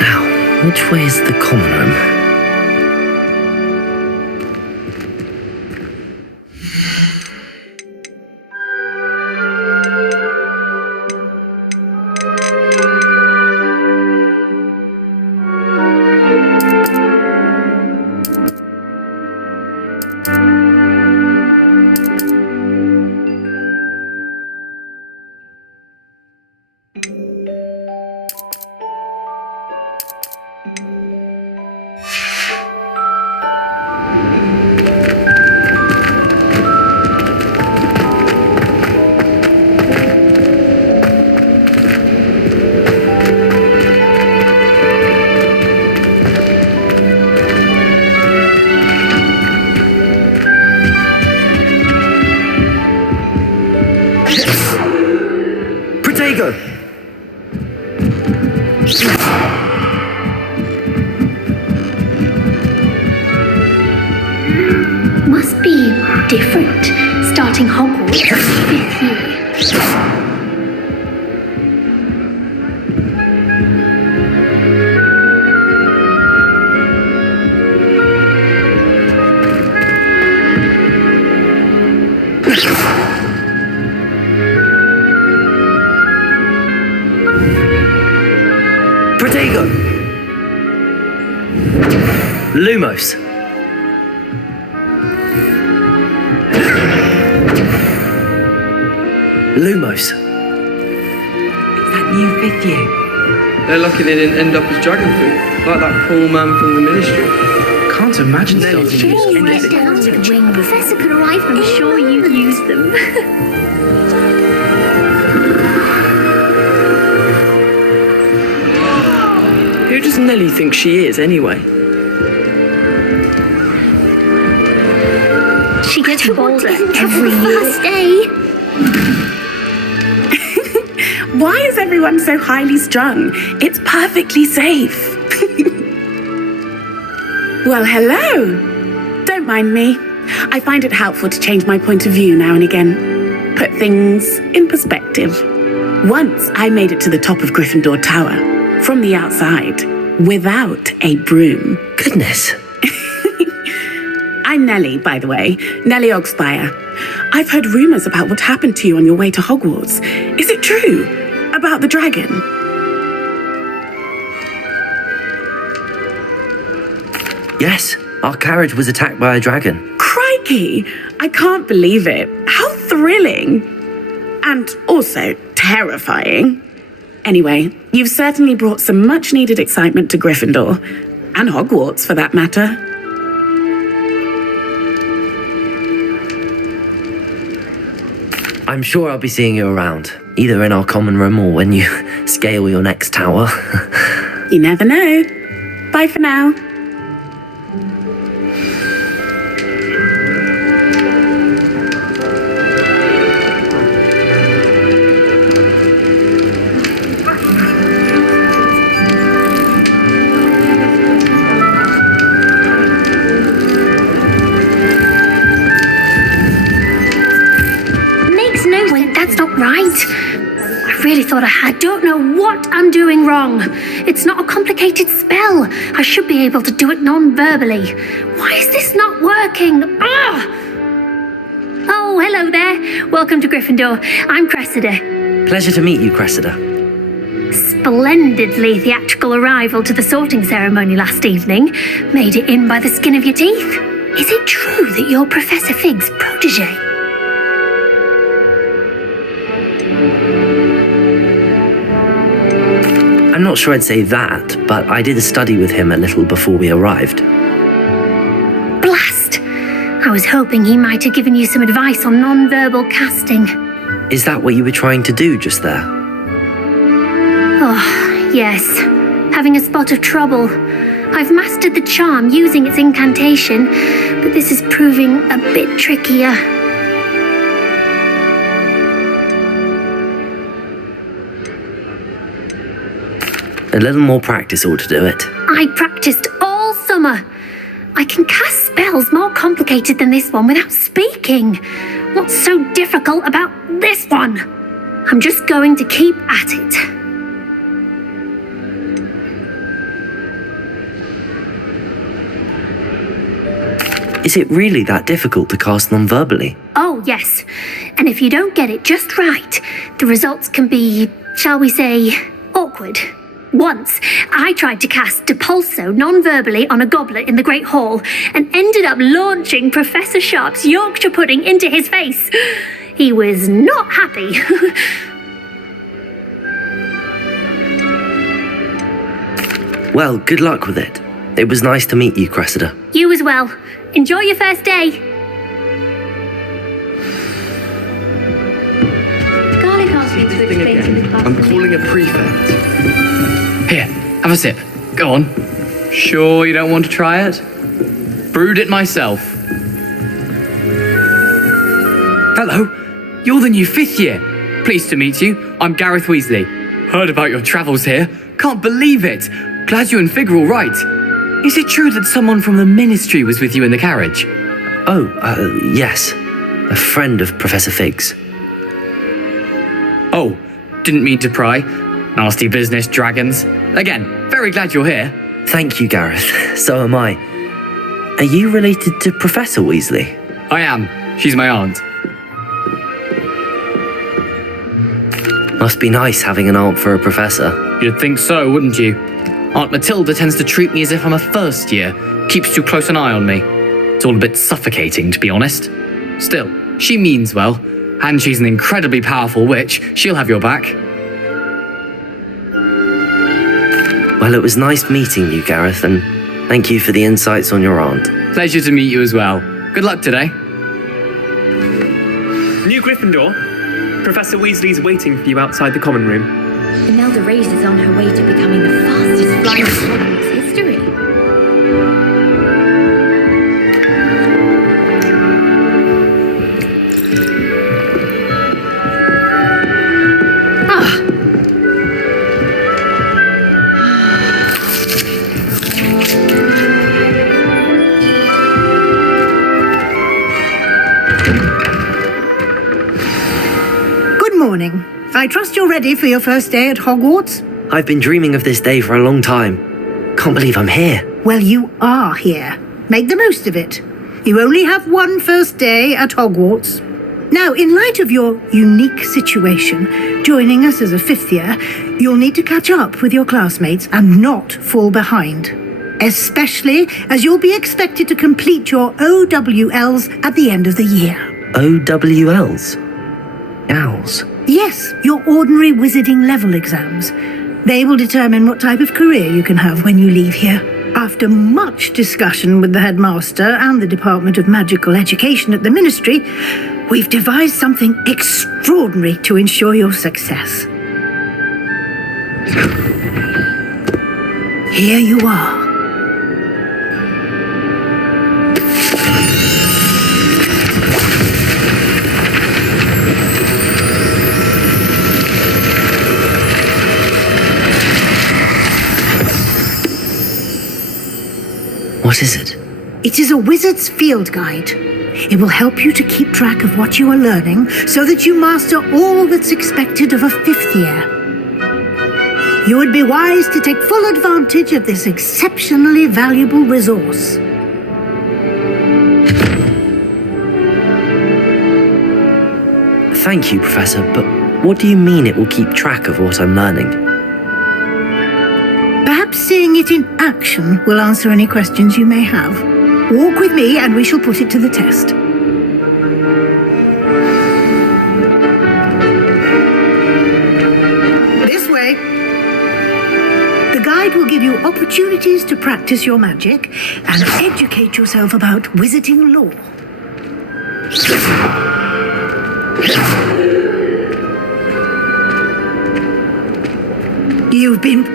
Now, which way is the common room? Must be different, starting Hogwarts 5th year. Protego! Lumos! Lumos. It's that new 5th year. They're lucky they didn't end up as dragon food, like that poor man from the ministry. Can't imagine starting to use anything. Professor could arrive, I'm sure you'd use them. Who does Nellie think she is, anyway? She gets bolder every first day. Why is everyone so highly strung? It's perfectly safe. Well, hello. Don't mind me. I find it helpful to change my point of view now and again. Put things in perspective. Once I made it to the top of Gryffindor Tower, from the outside, without a broom. Goodness. I'm Nellie, by the way. Nellie Ogspire. I've heard rumours about what happened to you on your way to Hogwarts. Is it true? About the dragon? Yes, our carriage was attacked by a dragon. Crikey! I can't believe it. How thrilling! And also terrifying. Anyway, you've certainly brought some much-needed excitement to Gryffindor. And Hogwarts, for that matter. I'm sure I'll be seeing you around, either in our common room or when you scale your next tower. You never know. Bye for now. Right. I really thought I don't know what I'm doing wrong. It's not a complicated spell. I should be able to do it non-verbally. Why is this not working? Ugh! Oh, hello there. Welcome to Gryffindor. I'm Cressida. Pleasure to meet you, Cressida. Splendidly theatrical arrival to the sorting ceremony last evening. Made it in by the skin of your teeth. Is it true that you're Professor Fig's protege? I'm not sure I'd say that, but I did a study with him a little before we arrived. Blast! I was hoping he might have given you some advice on non-verbal casting. Is that what you were trying to do just there? Oh, yes. Having a spot of trouble. I've mastered the charm using its incantation, but this is proving a bit trickier. A little more practice ought to do it. I practiced all summer. I can cast spells more complicated than this one without speaking. What's so difficult about this one? I'm just going to keep at it. Is it really that difficult to cast non-verbally? Oh, yes. And if you don't get it just right, the results can be, shall we say, awkward. Once, I tried to cast Depulso non-verbally on a goblet in the Great Hall and ended up launching Professor Sharp's Yorkshire pudding into his face. He was not happy. Well, good luck with it. It was nice to meet you, Cressida. You as well. Enjoy your first day. Garlic asked me to explain to the class. I'm calling a prefect. Here, have a sip. Go on. Sure you don't want to try it? Brewed it myself. Hello, you're the new 5th year. Pleased to meet you. I'm Gareth Weasley. Heard about your travels here. Can't believe it. Glad you and Fig are all right. Is it true that someone from the Ministry was with you in the carriage? Oh, yes. A friend of Professor Fig's. Oh, didn't mean to pry. Nasty business, dragons. Again, very glad you're here. Thank you, Gareth. So am I. Are you related to Professor Weasley? I am. She's my aunt. Must be nice having an aunt for a professor. You'd think so, wouldn't you? Aunt Matilda tends to treat me as if I'm a first year. Keeps too close an eye on me. It's all a bit suffocating, to be honest. Still, she means well. And she's an incredibly powerful witch. She'll have your back. Well, it was nice meeting you, Gareth, and thank you for the insights on your aunt. Pleasure to meet you as well. Good luck today. New Gryffindor. Professor Weasley's waiting for you outside the common room. Imelda Reyes is on her way to becoming the fastest flying swan in its history. Good morning. I trust you're ready for your first day at Hogwarts? I've been dreaming of this day for a long time. Can't believe I'm here. Well, you are here. Make the most of it. You only have one first day at Hogwarts. Now, in light of your unique situation, joining us as a 5th year, you'll need to catch up with your classmates and not fall behind. Especially as you'll be expected to complete your OWLs at the end of the year. OWLs? Owls? Yes, your ordinary wizarding level exams. They will determine what type of career you can have when you leave here. After much discussion with the headmaster and the Department of Magical Education at the Ministry, we've devised something extraordinary to ensure your success. Here you are. What is it? It is a wizard's field guide. It will help you to keep track of what you are learning so that you master all that's expected of a 5th year. You would be wise to take full advantage of this exceptionally valuable resource. Thank you, Professor, but what do you mean it will keep track of what I'm learning? Perhaps seeing it in action will answer any questions you may have. Walk with me and we shall put it to the test. This way. The guide will give you opportunities to practice your magic and educate yourself about wizarding lore.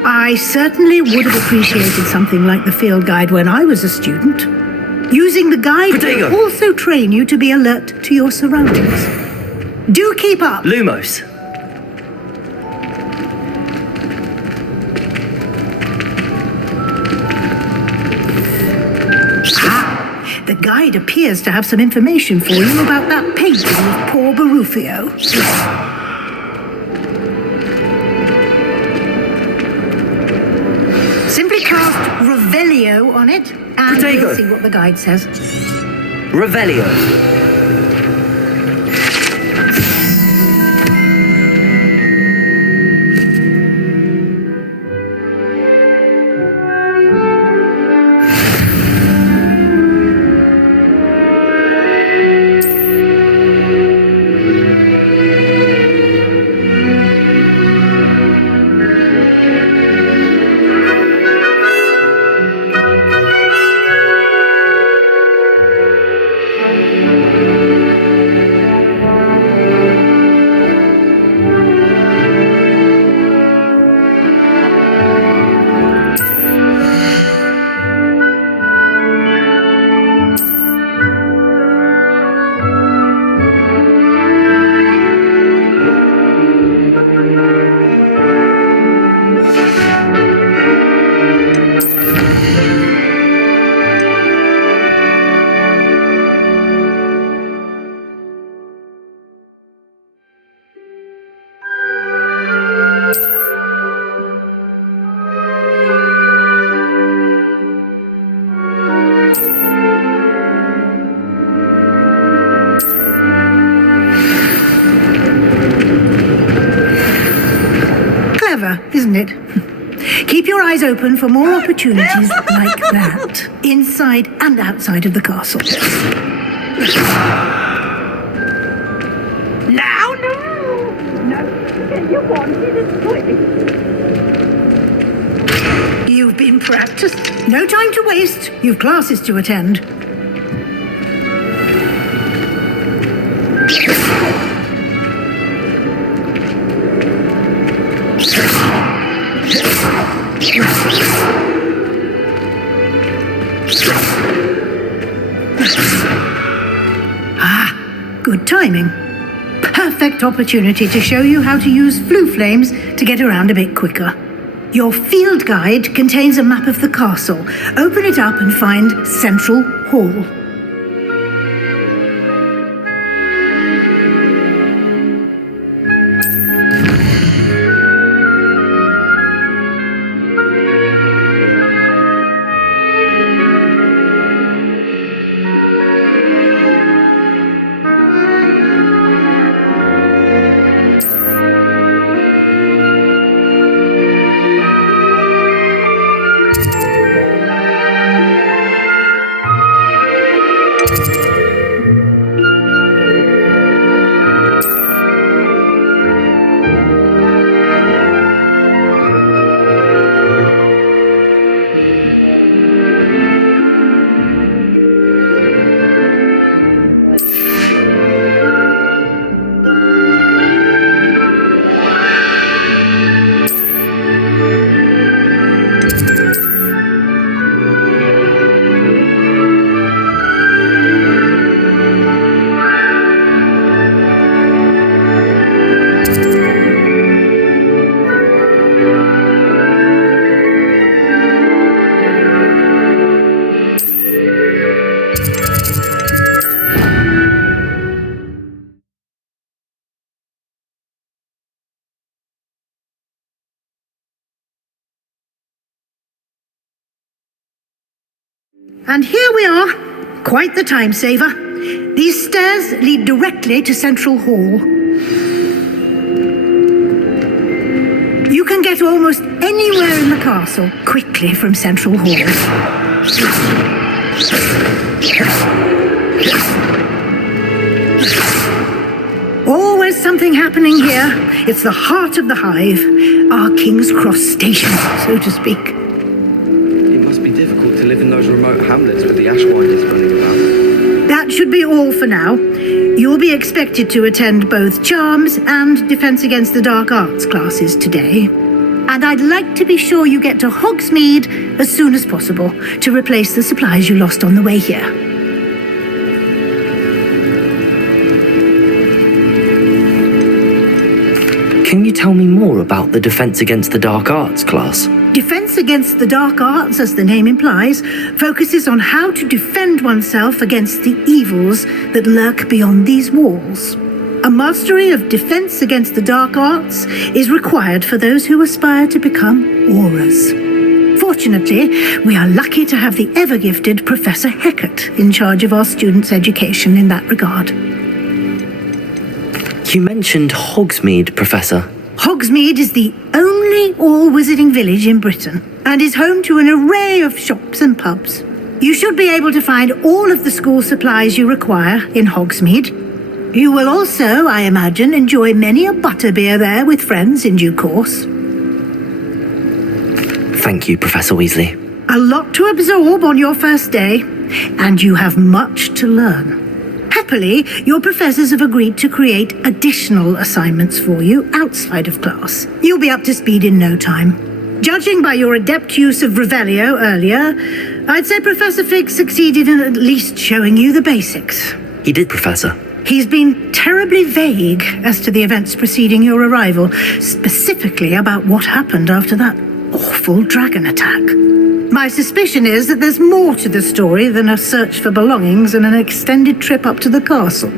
I certainly would have appreciated something like the field guide when I was a student. Using the guide Protego. will also train you to be alert to your surroundings. Do keep up. Lumos. The guide appears to have some information for you about that painting of poor Barufio. it, and Protego. we'll see what the guide says. Revelio. Isn't it? Keep your eyes open for more opportunities like that, inside and outside of the castle. Now, no! You wanted it quick. You've been practiced. No time to waste. You've classes to attend. Good timing. Perfect opportunity to show you how to use flue flames to get around a bit quicker. Your field guide contains a map of the castle. Open it up and find Central Hall. And here we are. Quite the time saver. These stairs lead directly to Central Hall. You can get almost anywhere in the castle quickly from Central Hall. Always something happening here. It's the heart of the hive. Our King's Cross station, so to speak. It must be difficult to live in those remote hamlets with the Ashwinders running about. That should be all for now. You'll be expected to attend both Charms and Defense Against the Dark Arts classes today. And I'd like to be sure you get to Hogsmeade as soon as possible to replace the supplies you lost on the way here. Can you tell me more about the Defense Against the Dark Arts class? Defense Against the Dark Arts, as the name implies, focuses on how to defend oneself against the evils that lurk beyond these walls. A mastery of Defense Against the Dark Arts is required for those who aspire to become Aurors. Fortunately, we are lucky to have the ever-gifted Professor Heckert in charge of our students' education in that regard. You mentioned Hogsmeade, Professor. Hogsmeade is the only all-wizarding village in Britain and is home to an array of shops and pubs. You should be able to find all of the school supplies you require in Hogsmeade. You will also, I imagine, enjoy many a butterbeer there with friends in due course. Thank you, Professor Weasley. A lot to absorb on your first day, and you have much to learn. Happily, your professors have agreed to create additional assignments for you outside of class. You'll be up to speed in no time. Judging by your adept use of Revelio earlier, I'd say Professor Fig succeeded in at least showing you the basics. He did, Professor. He's been terribly vague as to the events preceding your arrival, specifically about what happened after that awful dragon attack. My suspicion is that there's more to the story than a search for belongings and an extended trip up to the castle.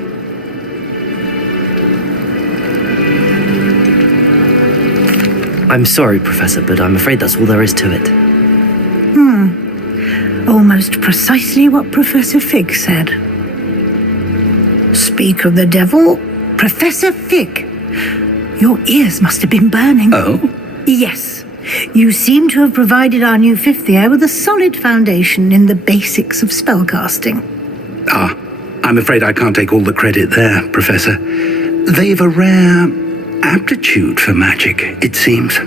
I'm sorry, Professor, but I'm afraid that's all there is to it. Almost precisely what Professor Fig said. Speak of the devil, Professor Fig. Your ears must have been burning. Oh? Yes. You seem to have provided our new fifth year with a solid foundation in the basics of spellcasting. I'm afraid I can't take all the credit there, Professor. They've a rare aptitude for magic, it seems.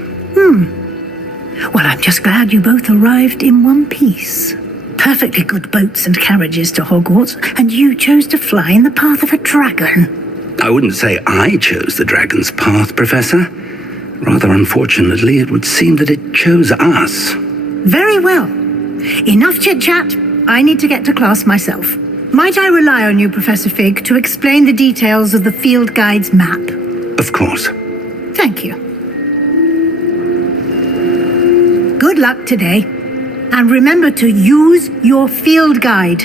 Well, I'm just glad you both arrived in one piece. Perfectly good boats and carriages to Hogwarts, and you chose to fly in the path of a dragon. I wouldn't say I chose the dragon's path, Professor. Rather unfortunately, it would seem that it chose us. Very well. Enough chit-chat. I need to get to class myself. Might I rely on you, Professor Fig, to explain the details of the field guide's map? Of course. Thank you. Good luck today. And remember to use your field guide.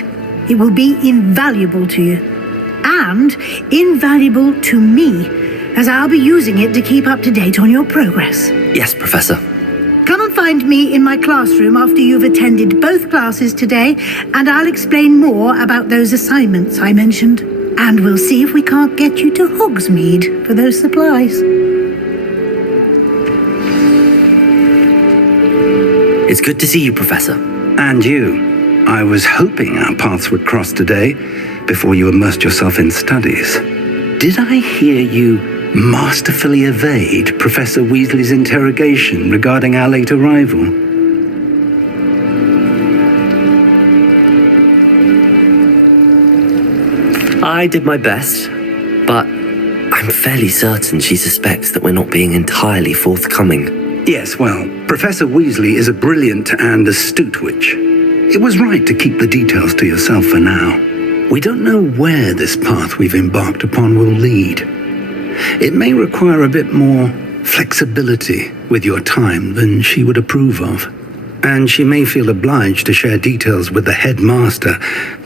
It will be invaluable to you. And invaluable to me, as I'll be using it to keep up to date on your progress. Yes, Professor. Come and find me in my classroom after you've attended both classes today, and I'll explain more about those assignments I mentioned. And we'll see if we can't get you to Hogsmeade for those supplies. It's good to see you, Professor. And you. I was hoping our paths would cross today before you immersed yourself in studies. Did I hear you masterfully evade Professor Weasley's interrogation regarding our late arrival? I did my best, but I'm fairly certain she suspects that we're not being entirely forthcoming. Yes, well, Professor Weasley is a brilliant and astute witch. It was right to keep the details to yourself for now. We don't know where this path we've embarked upon will lead. It may require a bit more flexibility with your time than she would approve of. And she may feel obliged to share details with the headmaster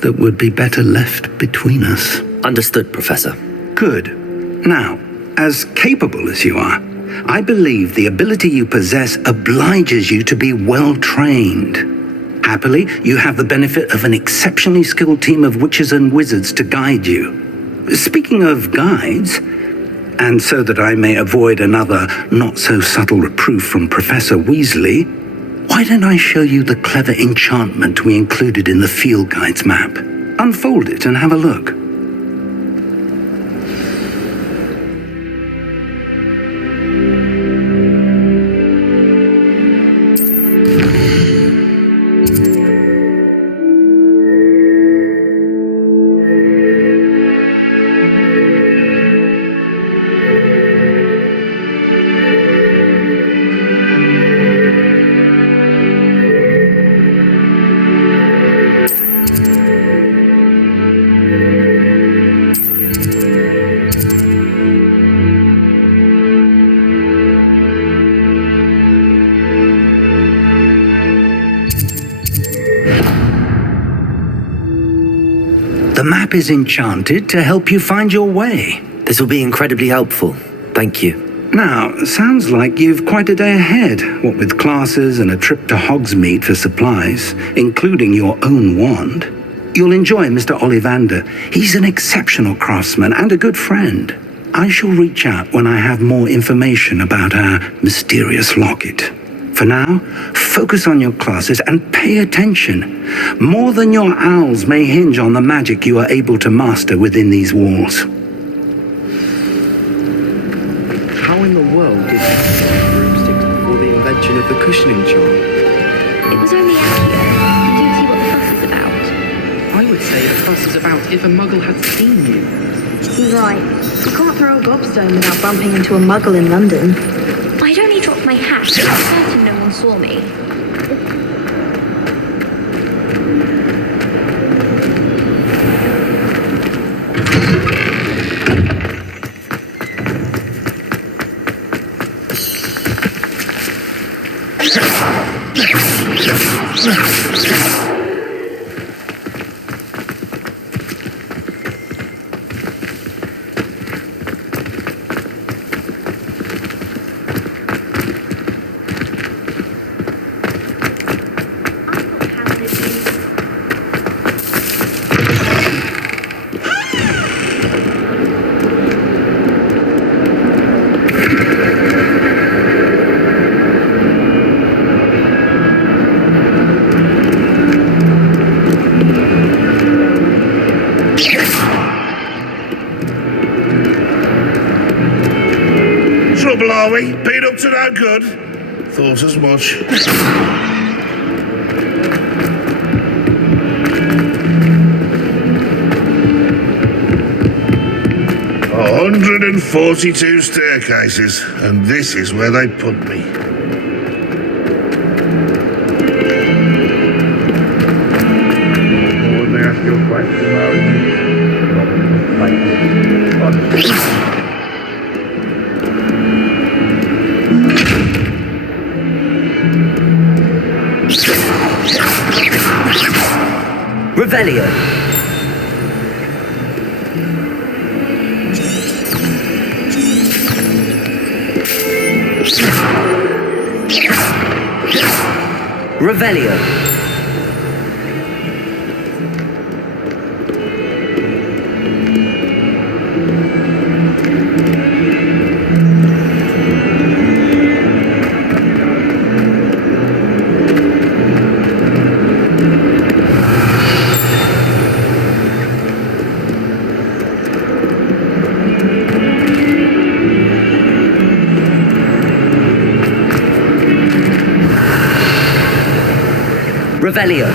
that would be better left between us. Understood, Professor. Good. Now, as capable as you are, I believe the ability you possess obliges you to be well-trained. Happily, you have the benefit of an exceptionally skilled team of witches and wizards to guide you. Speaking of guides, and so that I may avoid another not-so-subtle reproof from Professor Weasley, why don't I show you the clever enchantment we included in the field guide's map? Unfold it and have a look. The map is enchanted to help you find your way. This will be incredibly helpful. Thank you. Now, sounds like you've quite a day ahead, what with classes and a trip to Hogsmeade for supplies, including your own wand. You'll enjoy Mr. Ollivander. He's an exceptional craftsman and a good friend. I shall reach out when I have more information about our mysterious locket. For now, focus on your classes and pay attention. More than your owls may hinge on the magic you are able to master within these walls. How in the world did you use broomsticks before the invention of the cushioning charm? It was only out here. Do you see what the fuss is about? I would say the fuss is about if a muggle had seen you. Right. You can't throw a gobstone without bumping into a muggle in London. I'd only dropped my hat, so I'm certain no one saw me. Trouble, are we? Been up to no good? Thought as much. 142 staircases, and this is where they put me. Or would they ask you a question about Revelio. Revelio. Revelio.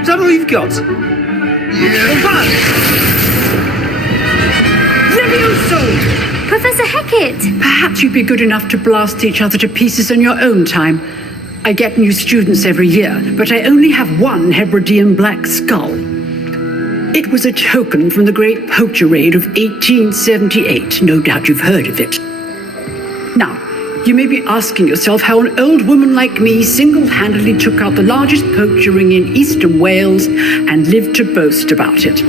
Is that all you've got? Professor Hecat! Perhaps you'd be good enough to blast each other to pieces in your own time. I get new students every year, but I only have one Hebridean black skull. It was a token from the Great Poacher Raid of 1878. No doubt you've heard of it. Now, you may be asking yourself how an old woman like me single-handedly took out the largest poacher ring in eastern Wales and lived to boast about it.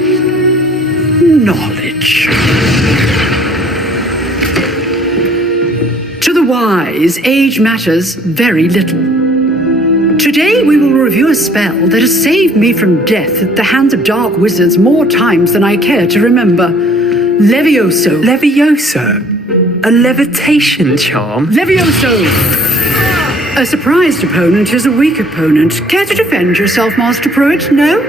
Knowledge. To the wise, age matters very little. Today we will review a spell that has saved me from death at the hands of dark wizards more times than I care to remember. Levioso. Levioso? A levitation charm? Levioso! A surprised opponent is a weak opponent. Care to defend yourself, Master Pruitt? No?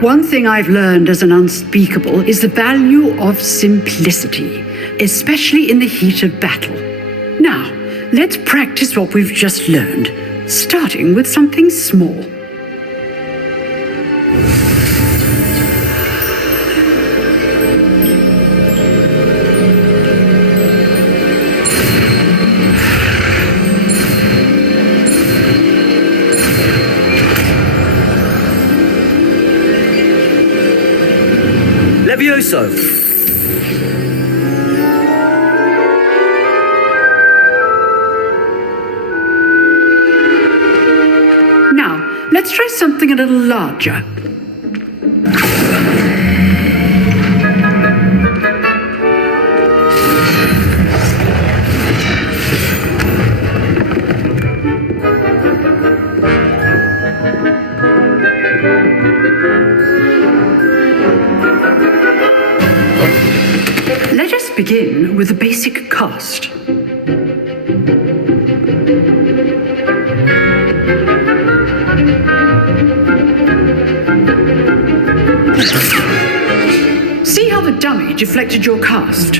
One thing I've learned as an unspeakable is the value of simplicity, especially in the heat of battle. Now, let's practice what we've just learned, starting with something small. Levioso! Now, let's try something a little larger. Let us begin with the basic cast. See how the dummy deflected your cast?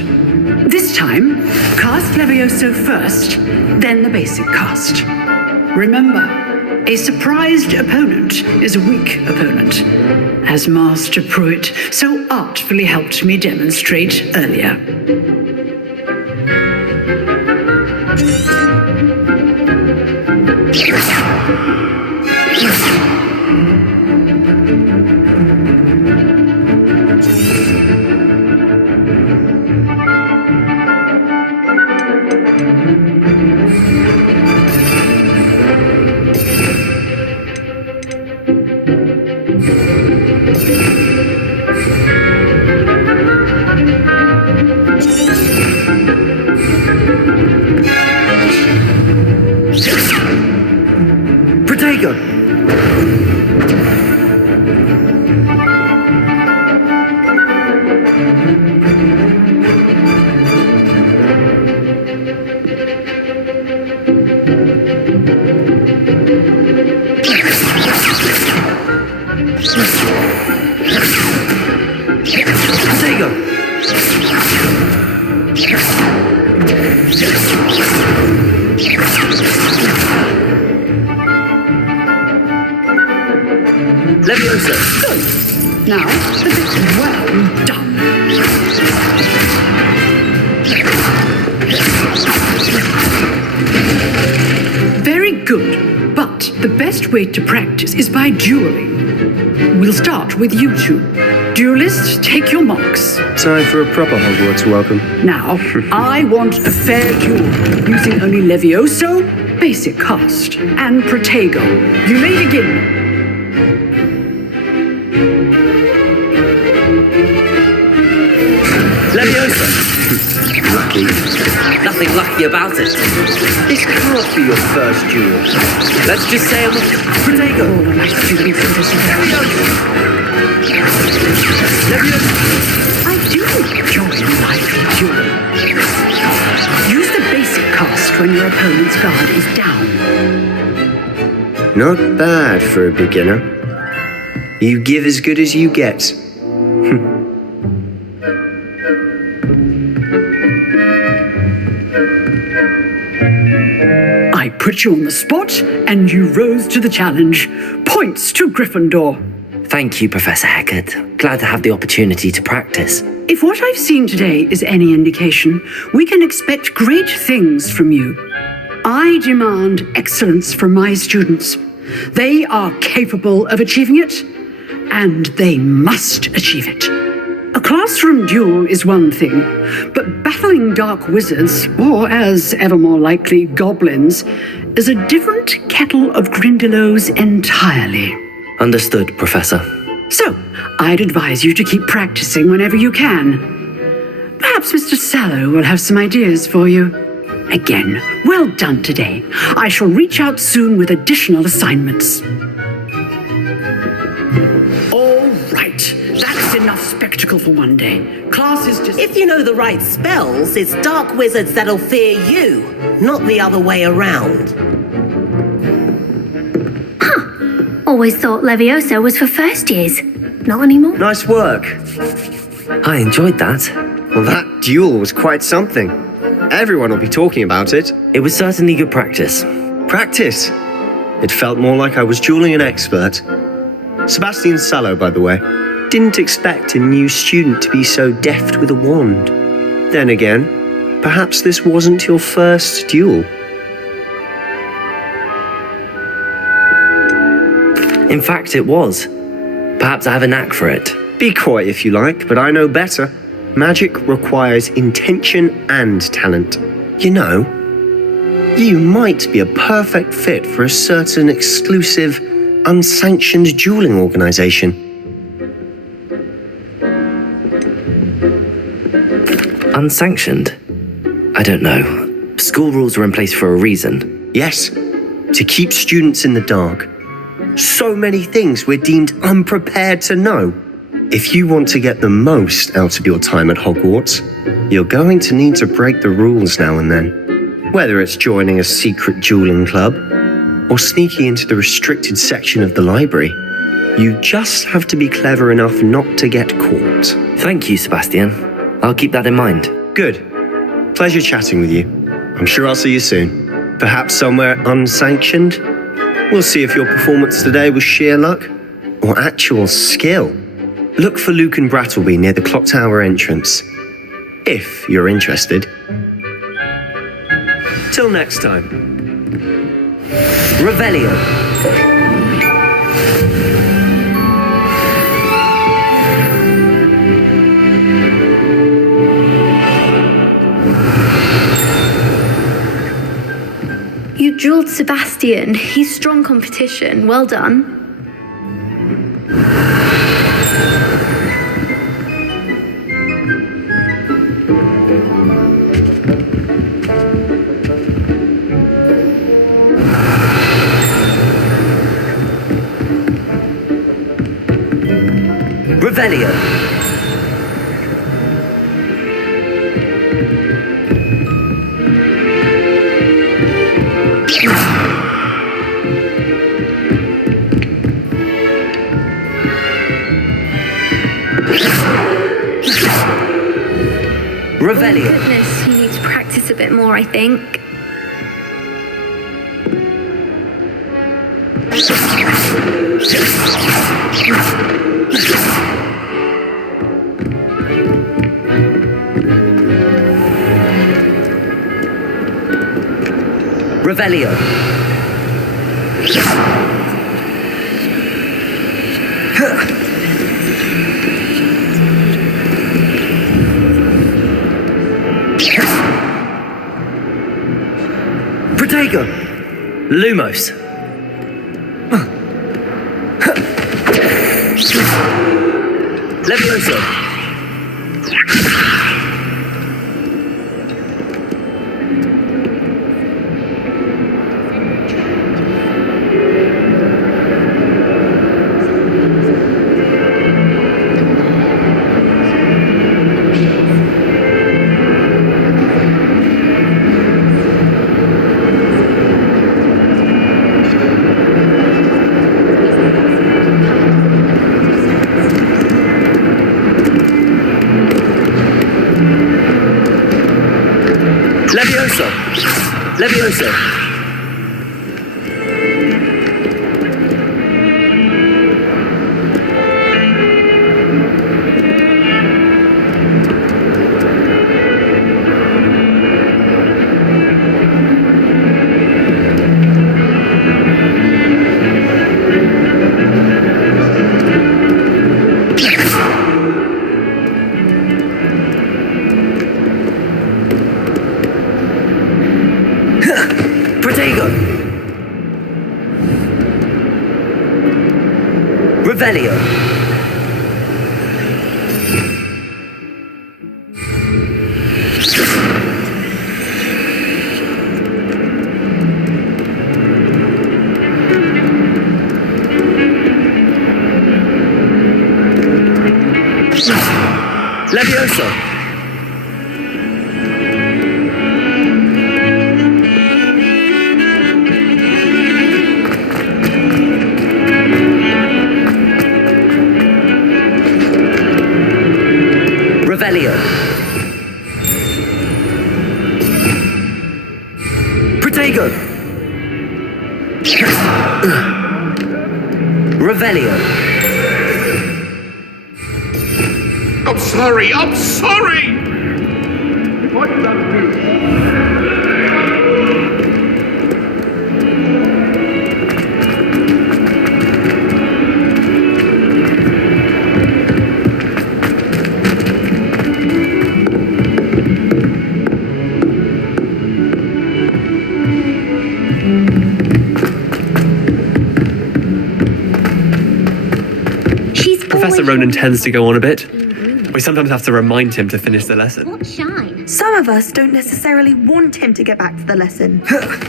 This time, cast Levioso first, then the basic cast. Remember, a surprised opponent is a weak opponent, as Master Pruitt so artfully helped me demonstrate earlier. Protego! Levioso! Now, well done. Very good, but the best way to practice is by dueling. We'll start with you two. Duelists, take your marks. Time for a proper Hogwarts welcome. Now, I want a fair duel, using only Levioso, basic cast, and Protego. You may begin. Leviosa! Lucky. Nothing lucky about it. This can't be your first duel. Let's just say I'm Protego. All of my students in this Leviosa! I do enjoy lively dueling. Use the basic cast when your opponent's guard is down. Not bad for a beginner. You give as good as you get. I put you on the spot, and you rose to the challenge. Points to Gryffindor. Thank you, Professor Hecat. Glad to have the opportunity to practice. If what I've seen today is any indication, we can expect great things from you. I demand excellence from my students. They are capable of achieving it, and they must achieve it. A classroom duel is one thing, but battling dark wizards, or as ever more likely, goblins, is a different kettle of Grindylows entirely. Understood, Professor. So, I'd advise you to keep practicing whenever you can. Perhaps Mr. Sallow will have some ideas for you. Again, well done today. I shall reach out soon with additional assignments. All right, that's enough spectacle for one day. Class is just... If you know the right spells, it's dark wizards that'll fear you, not the other way around. Always thought Levioso was for first years. Not anymore. Nice work. I enjoyed that. Well, that duel was quite something. Everyone will be talking about it. It was certainly good practice. Practice? It felt more like I was dueling an expert. Sebastian Sallow, by the way. Didn't expect a new student to be so deft with a wand. Then again, perhaps this wasn't your first duel. In fact, it was. Perhaps I have a knack for it. Be quiet if you like, but I know better. Magic requires intention and talent. You know, you might be a perfect fit for a certain exclusive, unsanctioned dueling organization. Unsanctioned? I don't know. School rules are in place for a reason. Yes, to keep students in the dark. So many things we're deemed unprepared to know. If you want to get the most out of your time at Hogwarts, you're going to need to break the rules now and then. Whether it's joining a secret dueling club or sneaking into the restricted section of the library, you just have to be clever enough not to get caught. Thank you, Sebastian. I'll keep that in mind. Good. Pleasure chatting with you. I'm sure I'll see you soon. Perhaps somewhere unsanctioned? We'll see if your performance today was sheer luck or actual skill. Look for Luke and Brattleby near the clock tower entrance, if you're interested. Till next time. Revelio. You dueled Sebastian. He's strong competition. Well done. Revelio. Revelio. Goodness, you need to practice a bit more, I think. Revelio. Protego. Lumos. Levioso. Levioso. Levioso. Protego. Revelio. Levioso. Revelio. Protego. Revelio. I'm sorry, I'm sorry! What did I do? Professor Ronan tends to go on a bit. We sometimes have to remind him to finish the lesson. What shine? Some of us don't necessarily want him to get back to the lesson.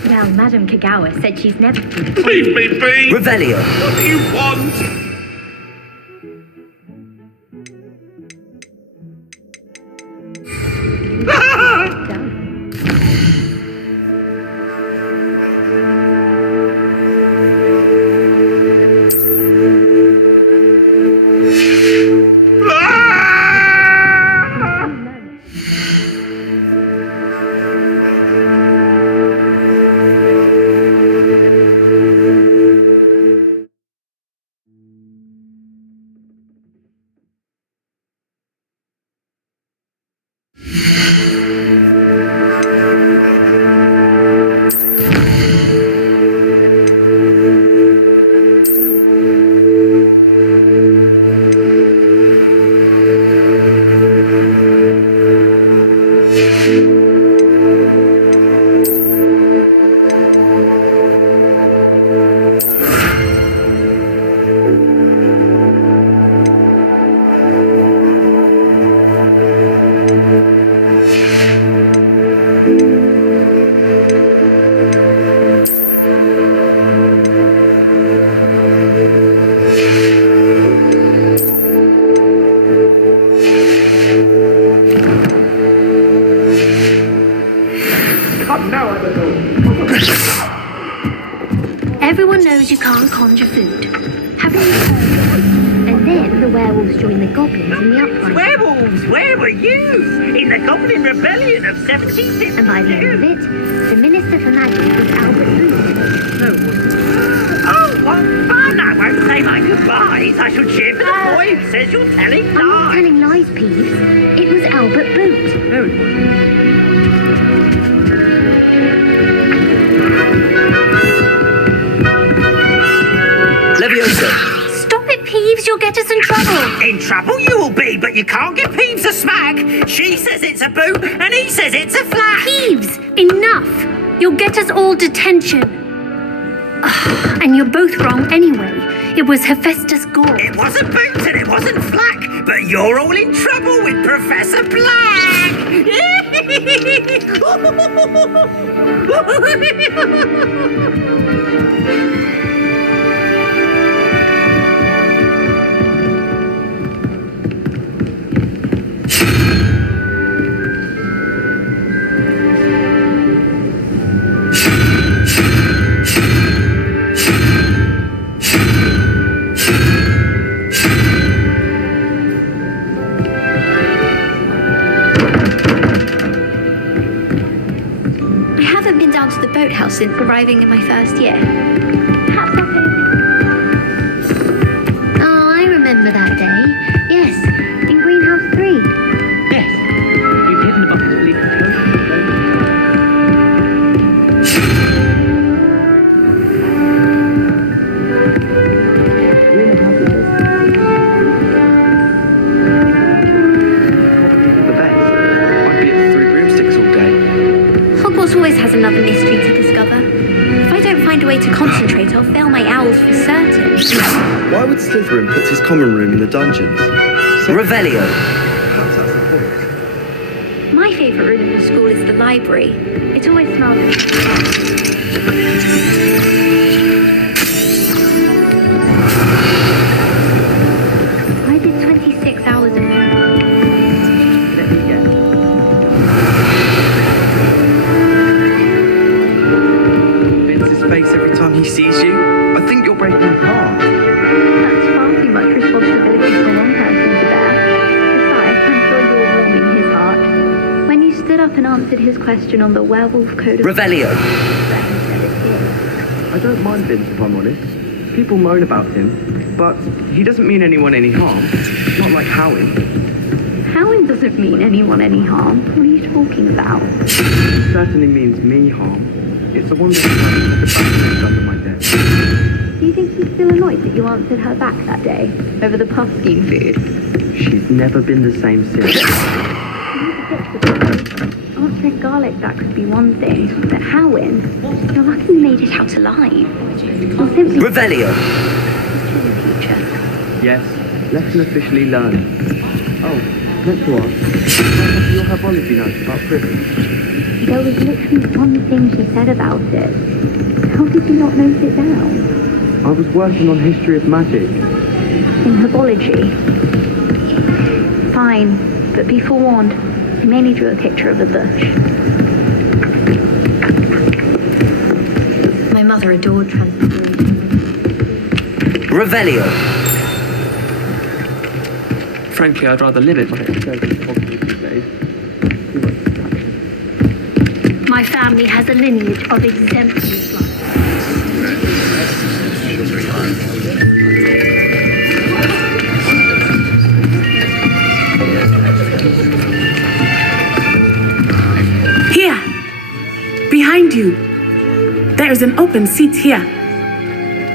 Well, Madame Kagawa said she's never... Leave me be! Revelio. What do you want? Everyone knows you can't conjure food. Haven't you heard? And then the werewolves join the goblins in the uprising. Werewolves, where were you? In the Goblin Rebellion of 1752. And by the end of it, the Minister for Magic was Albert Booth. Oh, what fun! I won't say my goodbyes. I shall cheer for the boy who says you're telling lies. I'm not telling lies, Peeves. It was Albert Boot. No, it wasn't. Leviosa. Stop it, Peeves. You'll get us in trouble. In trouble you will be, but you can't give Peeves a smack. She says it's a boot, and he says it's a flat. Peeves, enough. You'll get us all detention. Ugh, and you're both wrong anyway. It was Hephaestus Gore. It wasn't boot and it wasn't flack, but you're all in trouble with Professor Black. boathouse since arriving in my first year. Oh, I remember that day. Yes, in Greenhouse 3. Yes, you've hidden a bucket of leaf Hogwarts always has another mystery to discover. If I don't find a way to concentrate, I'll fail my owls for certain. Why would Slytherin put his common room in the dungeons? Revelio. My favourite room in the school is the library. It always smells I did 26 hours of face every time he sees you. I think you're breaking his heart. That's far too much responsibility for one person to bear. Besides, I'm sure you're warming his heart. When you stood up and answered his question on the werewolf code of... Revelio. I don't mind Vince, if I'm honest. People moan about him, but he doesn't mean anyone any harm. Not like Howin. Howin doesn't mean anyone any harm. What are you talking about? He certainly means me harm. It's a wonder that the back under my desk. Do you think she's still annoyed that you answered her back that day over the puffskein food? She's never been the same since. Answering garlic, that could be one thing. But Howin, you're lucky you made it out alive. Or simply... Revelio. Yes, Lesson officially learned. Oh, meant to ask. What have your herbology notes about prison? There was literally one thing she said about it. How did you not note it down? I was working on history of magic. In herbology? Fine, but be forewarned. I mainly drew a picture of a bush. My mother adored Transfiguration. Revelio. Frankly, I'd rather limit my exposure to Hogwarts these days. Too much distraction. My family has a lineage of exemplary flight. Here! Behind you! There is an open seat here.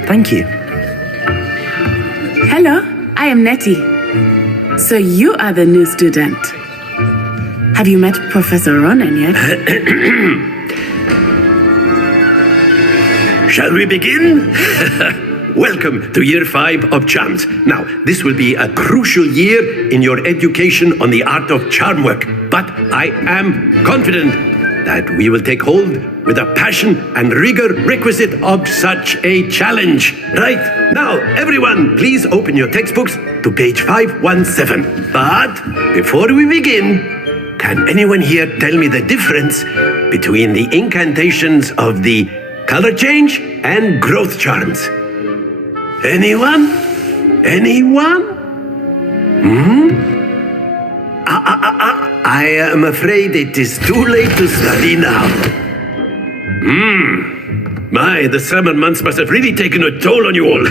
Thank you. Hello, I am Nettie. So you are the new student. Have you met Professor Ronan yet? Shall we begin? Welcome to Year 5 of Charms. Now, this will be a crucial year in your education on the art of charm work, but I am confident that we will take hold with the passion and rigor requisite of such a challenge. Right, now, everyone, please open your textbooks to page 517. But before we begin, can anyone here tell me the difference between the incantations of the color change and growth charms? Anyone? Anyone? I am afraid it is too late to study now. My, the summer months must have really taken a toll on you all.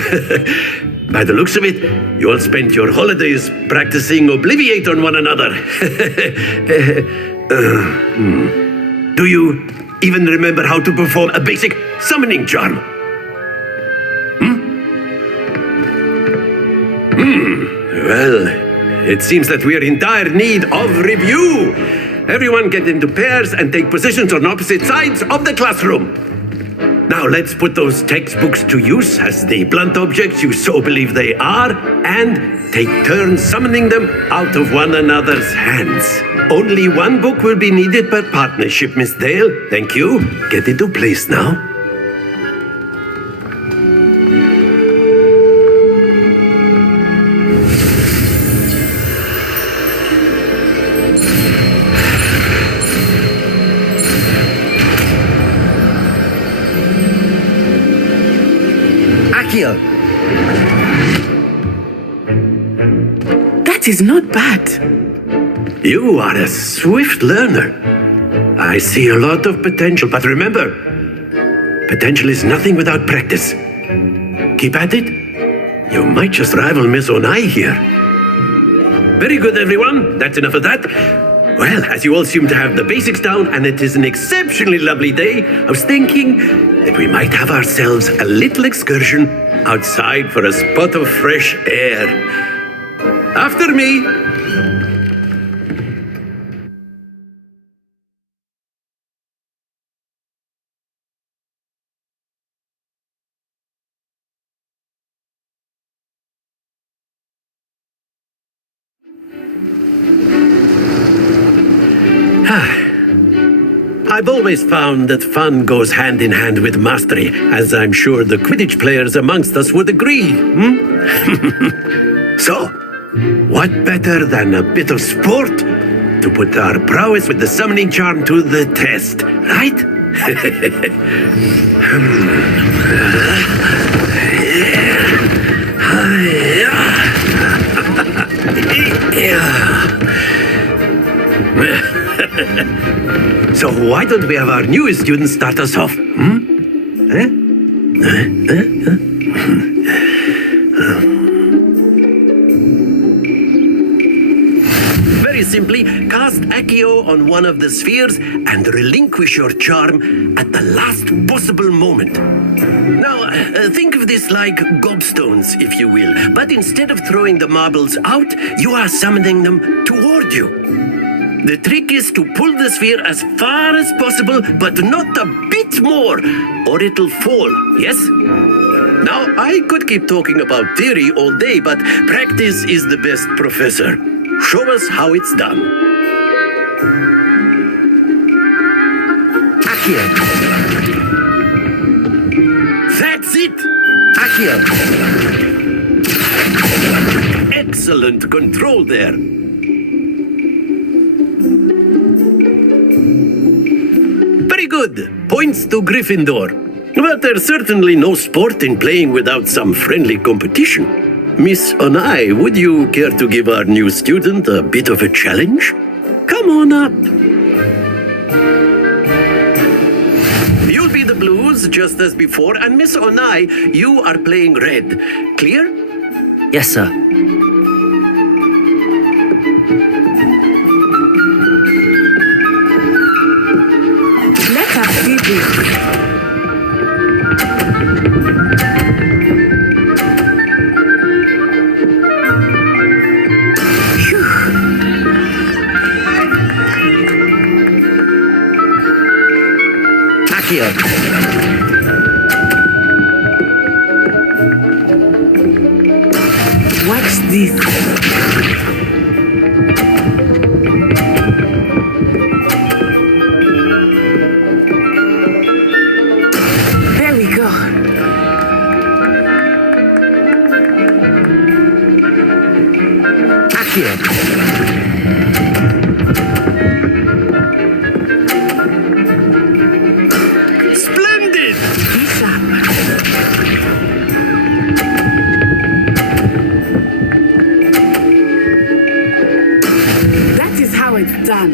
By the looks of it, you all spent your holidays practicing Obliviate on one another. Do you even remember how to perform a basic summoning charm? Well, it seems that we are in dire need of review. Everyone get into pairs and take positions on opposite sides of the classroom. Now let's put those textbooks to use as the blunt objects you so believe they are, and take turns summoning them out of one another's hands. Only one book will be needed per partnership, Miss Dale. Thank you. Get into place now. That is not bad. You are a swift learner. I see a lot of potential, but remember, potential is nothing without practice. Keep at it. You might just rival Miss Onai here. Very good, everyone. That's enough of that. Well, as you all seem to have the basics down, and it is an exceptionally lovely day, I was thinking that we might have ourselves a little excursion outside for a spot of fresh air. After me. I've always found that fun goes hand in hand with mastery, as I'm sure the Quidditch players amongst us would agree. So, what better than a bit of sport to put our prowess with the summoning charm to the test, right? So why don't we have our newest student start us off? Very simply, cast Accio on one of the spheres and relinquish your charm at the last possible moment. Now, think of this like gobstones, if you will, but instead of throwing the marbles out, you are summoning them toward you. The trick is to pull the sphere as far as possible, but not a bit more, or it'll fall, yes? Now, I could keep talking about theory all day, but practice is the best professor. Show us how it's done. Accio. That's it! Accio. Excellent control there. Very good. Points to Gryffindor. But there's certainly no sport in playing without some friendly competition. Miss Onai, would you care to give our new student a bit of a challenge? Come on up. You'll be the blues just as before, and Miss Onai, you are playing red. Clear? Yes, sir. Let us see this. Accio. Watch this. There we go. Accio. Splendid! Be sharp. That is how it's done.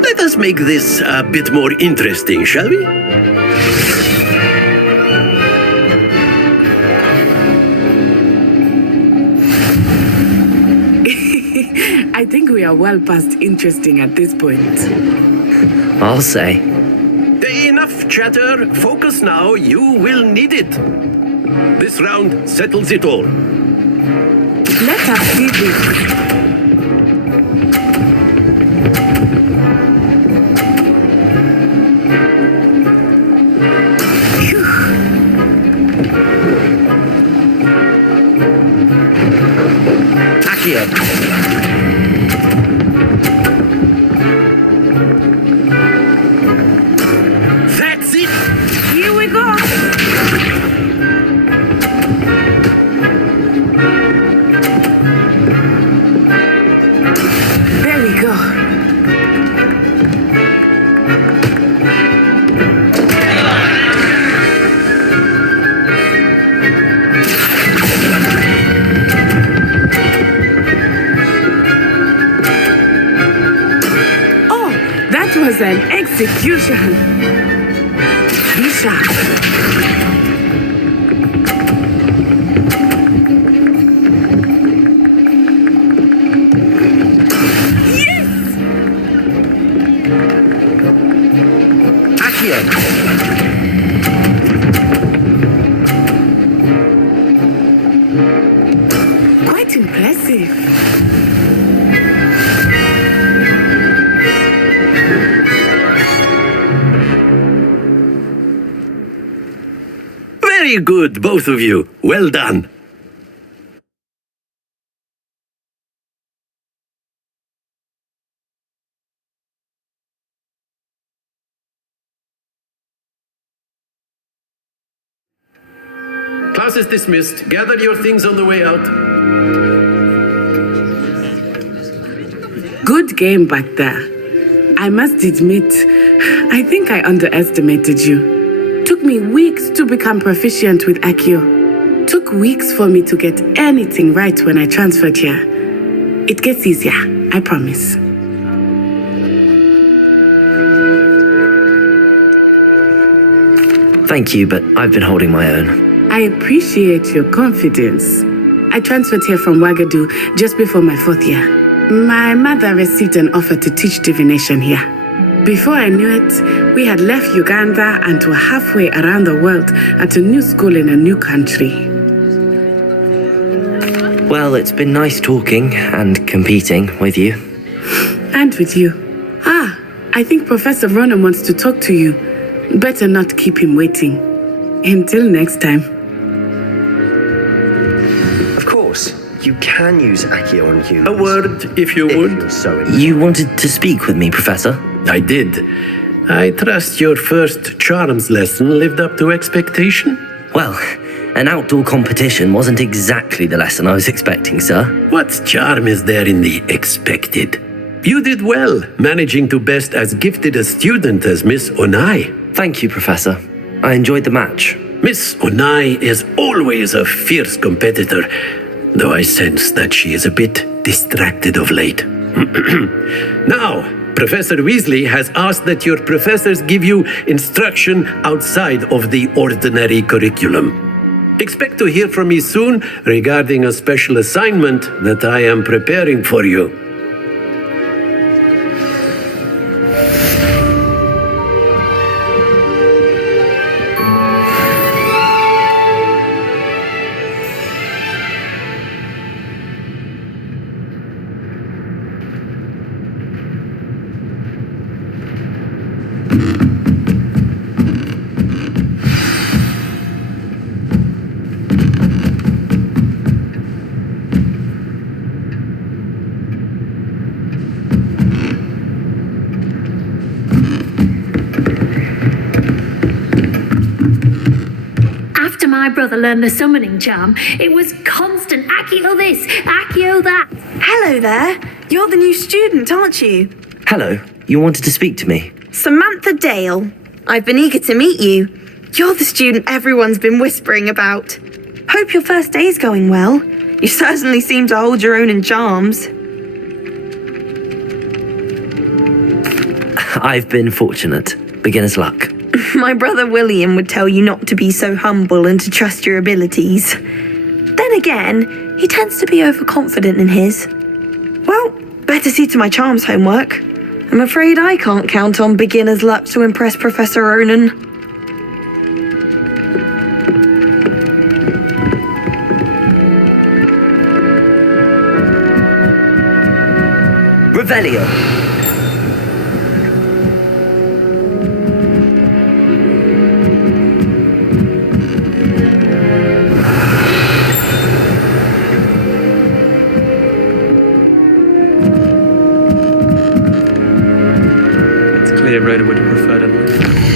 Let us make this a bit more interesting, shall we? I think we are well past interesting at this point. I'll say. Enough chatter. Focus now. You will need it. This round settles it all. Let us see this. Accio. That's it! Here we go. There we go. Oh, that was an execution. Be sharp. Accio. Quite impressive. Very good, both of you. Well done. Class is dismissed. Gather your things on the way out. Good game back there. I must admit, I think I underestimated you. Took me weeks to become proficient with Accio. Took weeks for me to get anything right when I transferred here. It gets easier, I promise. Thank you, but I've been holding my own. I appreciate your confidence. I transferred here from Ouagadougou just before my 4th year. My mother received an offer to teach divination here. Before I knew it, we had left Uganda and were halfway around the world at a new school in a new country. Well, it's been nice talking and competing with you. And with you. I think Professor Ronan wants to talk to you. Better not keep him waiting. Until next time. Of course, you can use Accio on humans. A word, if you would. you're so You wanted to speak with me, Professor? I did. I trust your first charms lesson lived up to expectation? Well, an outdoor competition wasn't exactly the lesson I was expecting, sir. What charm is there in the expected? You did well, managing to best as gifted a student as Miss Onai. Thank you, Professor. I enjoyed the match. Miss Onai is always a fierce competitor, though I sense that she is a bit distracted of late. Now, Professor Weasley has asked that your professors give you instruction outside of the ordinary curriculum. Expect to hear from me soon regarding a special assignment that I am preparing for you. My brother learned the summoning charm. It was constant Accio this, Accio that. Hello there. You're the new student, aren't you? Hello, you wanted to speak to me? Samantha Dale. I've been eager to meet you. You're the student everyone's been whispering about. Hope your first day's going well. You certainly seem to hold your own in charms. I've been fortunate. Beginner's luck. My brother William would tell you not to be so humble and to trust your abilities. Then again, he tends to be overconfident in his. Well, better see to my charms homework. I'm afraid I can't count on beginner's luck to impress Professor Ronan. Revelio. Rhoda would have preferred anyway.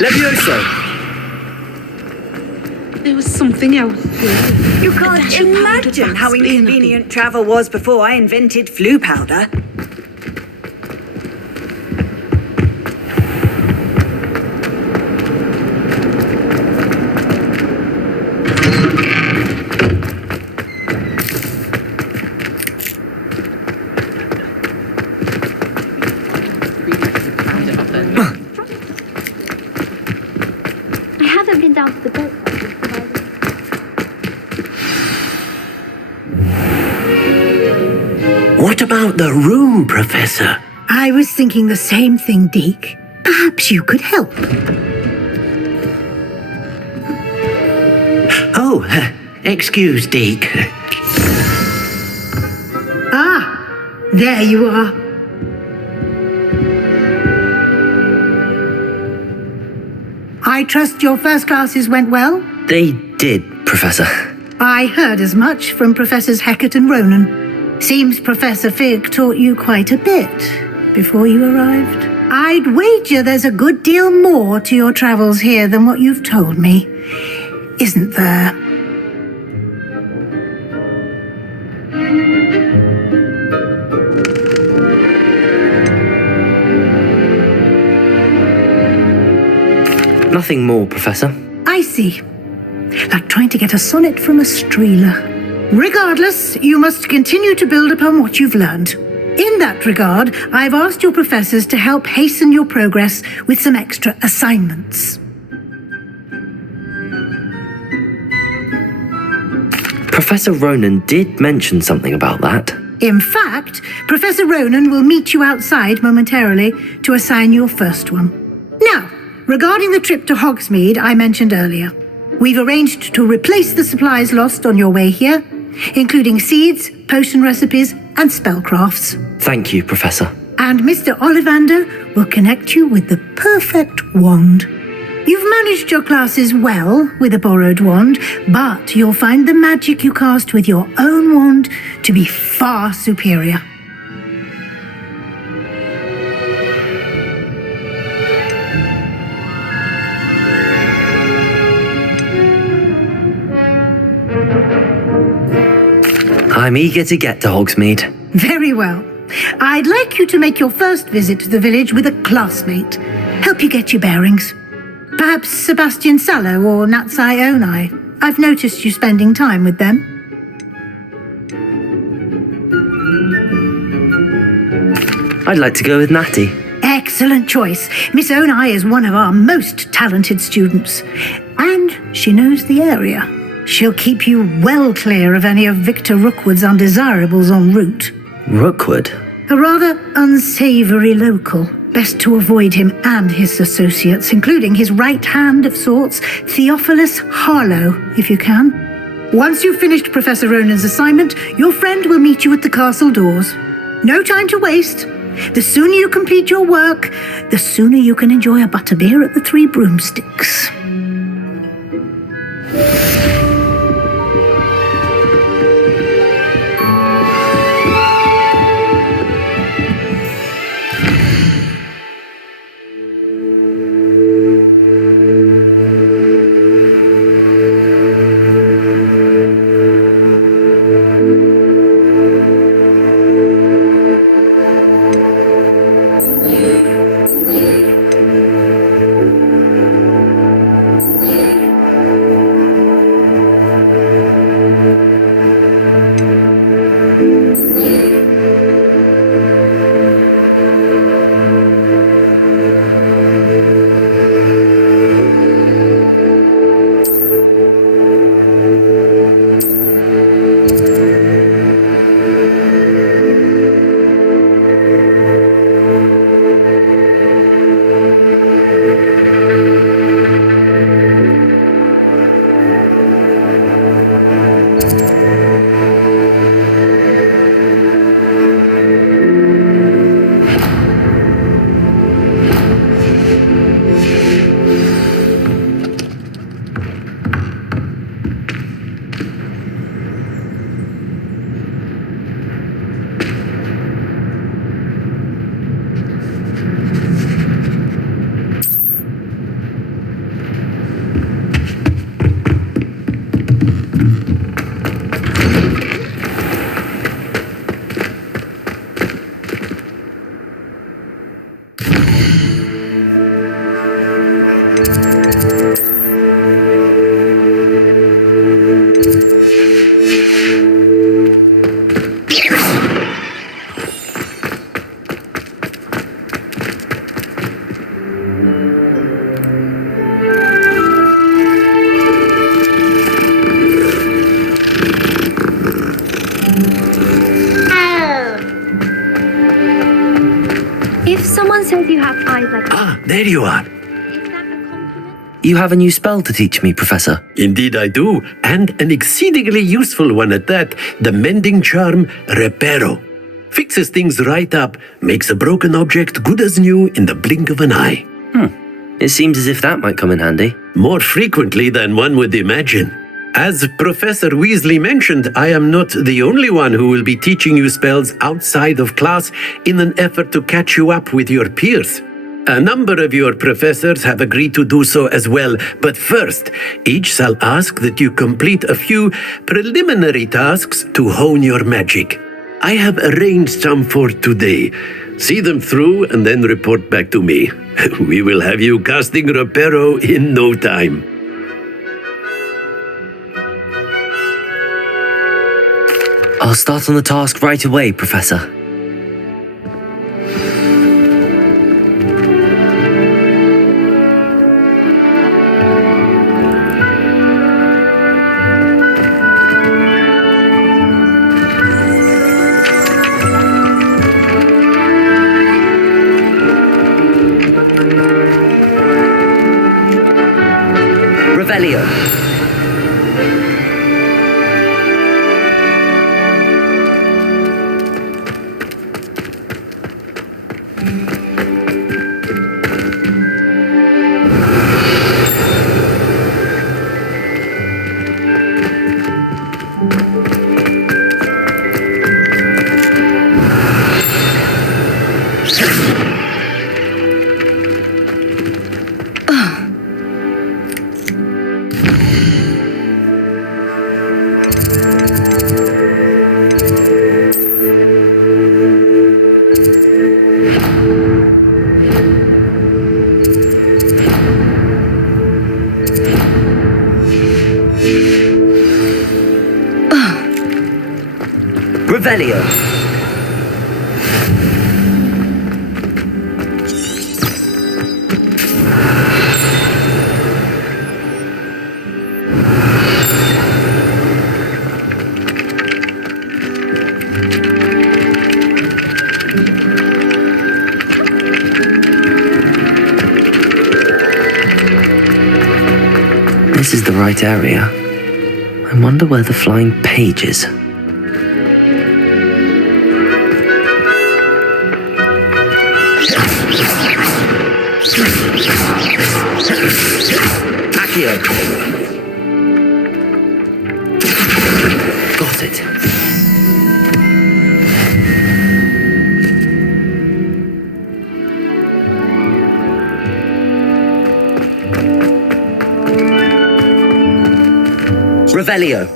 Levioso! There was something else. You can't imagine how inconvenient travel was before I invented flu powder. I haven't been down to the boat. What about the room, Professor? I was thinking the same thing, Deke. Perhaps you could help. Oh, excuse, Deke. Ah, there you are. I trust your first classes went well? They did, Professor. I heard as much from Professors Hecat and Ronan. Seems Professor Fig taught you quite a bit before you arrived. I'd wager there's a good deal more to your travels here than what you've told me, isn't there? Nothing more, Professor. I see. Like trying to get a sonnet from a streeler. Regardless, you must continue to build upon what you've learned. In that regard, I've asked your professors to help hasten your progress with some extra assignments. Professor Ronan did mention something about that. In fact, Professor Ronan will meet you outside momentarily to assign your first one. Now, regarding the trip to Hogsmeade I mentioned earlier, we've arranged to replace the supplies lost on your way here, including seeds, potion recipes, and spellcrafts. Thank you, Professor. And Mr. Ollivander will connect you with the perfect wand. You've managed your classes well with a borrowed wand, but you'll find the magic you cast with your own wand to be far superior. I'm eager to get to Hogsmeade. Very well. I'd like you to make your first visit to the village with a classmate. Help you get your bearings. Perhaps Sebastian Sallow or Natsai Onai. I've noticed you spending time with them. I'd like to go with Natty. Excellent choice. Miss Onai is one of our most talented students. And she knows the area. She'll keep you well clear of any of Victor Rookwood's undesirables en route. Rookwood? A rather unsavory local. Best to avoid him and his associates, including his right hand of sorts, Theophilus Harlow, if you can. Once you've finished Professor Ronan's assignment, your friend will meet you at the castle doors. No time to waste. The sooner you complete your work, the sooner you can enjoy a butterbeer at the Three Broomsticks. there you are. You have a new spell to teach me, Professor. Indeed I do, and an exceedingly useful one at that, the mending charm Reparo. Fixes things right up, makes a broken object good as new in the blink of an eye. It seems as if that might come in handy. More frequently than one would imagine. As Professor Weasley mentioned, I am not the only one who will be teaching you spells outside of class in an effort to catch you up with your peers. A number of your professors have agreed to do so as well, but first, each shall ask that you complete a few preliminary tasks to hone your magic. I have arranged some for today. See them through and then report back to me. We will have you casting Reparo in no time. I'll start on the task right away, Professor. Revelio. Revelio. This is the right area. I wonder where the flying page is. Accio. Got it. Revelio.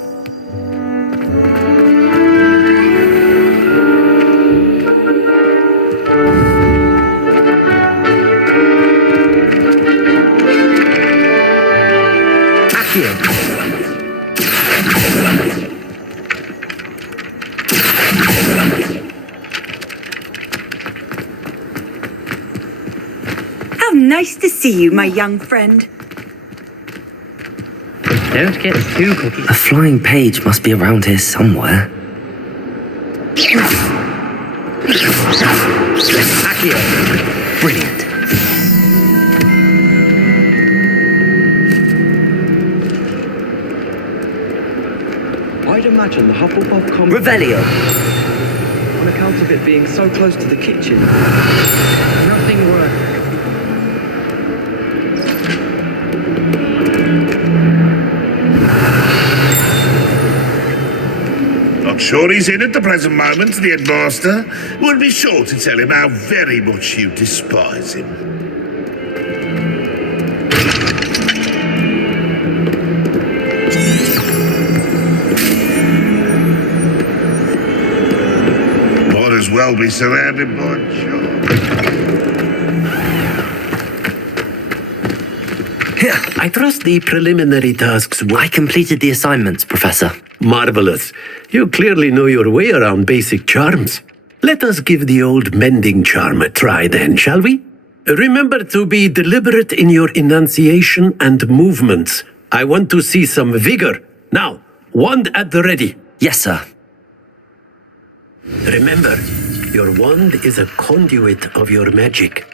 How nice to see you, my young friend. Don't get too cocky. A flying page must be around here somewhere. Accio. Brilliant. I'd imagine the Hufflepuff compound, Revelio. on account of it being so close to the kitchen. Nothing worse. Not sure he's in at the present moment, the headmaster. We'll be sure to tell him how very much you despise him. Might as well be surrounded by I trust the preliminary tasks were... I completed the assignments, Professor. Marvelous. You clearly know your way around basic charms. Let us give the old mending charm a try then, shall we? Remember to be deliberate in your enunciation and movements. I want to see some vigor. Now, wand at the ready. Yes, sir. Remember, your wand is a conduit of your magic.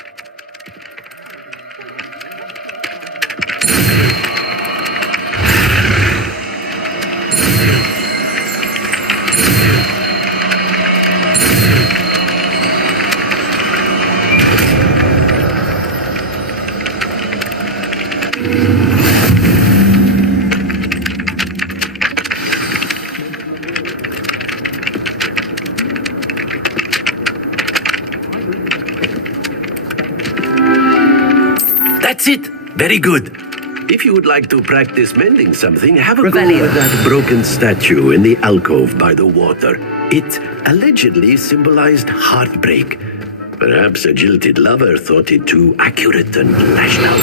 That's it. Very good. If you would like to practice mending something, have a go Revelio. with that broken statue in the alcove by the water. It allegedly symbolized heartbreak. Perhaps a jilted lover thought it too accurate and lashed out.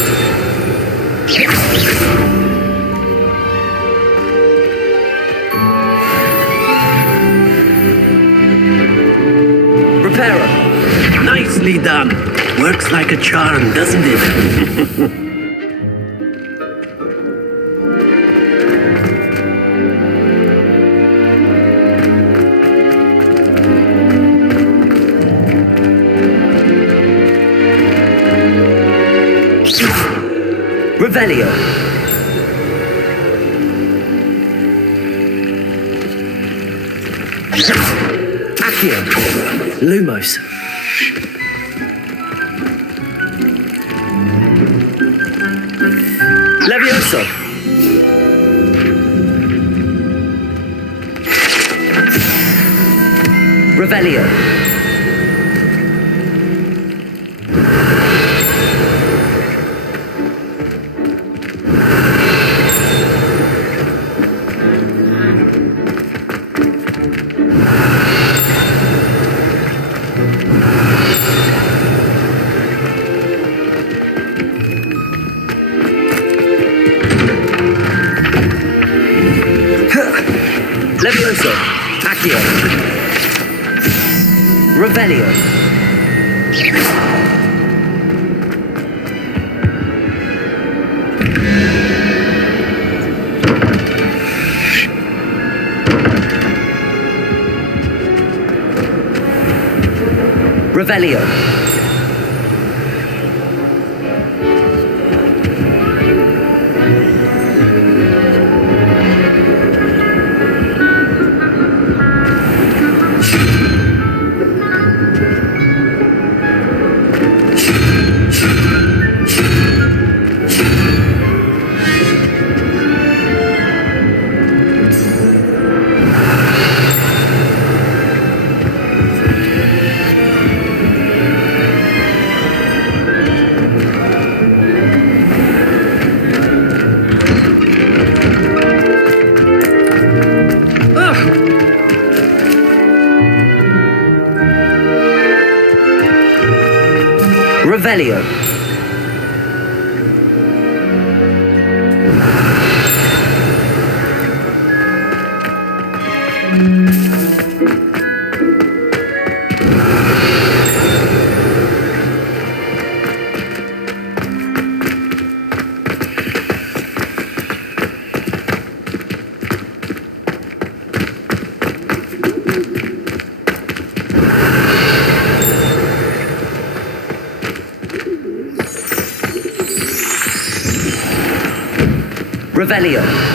Repairer. Nicely done. Works like a charm, doesn't it? Revelio. Accio. Lumos. Levioso. Revelio. Levioso. Accio. Revelio. Revelio. Revelio. Revelio.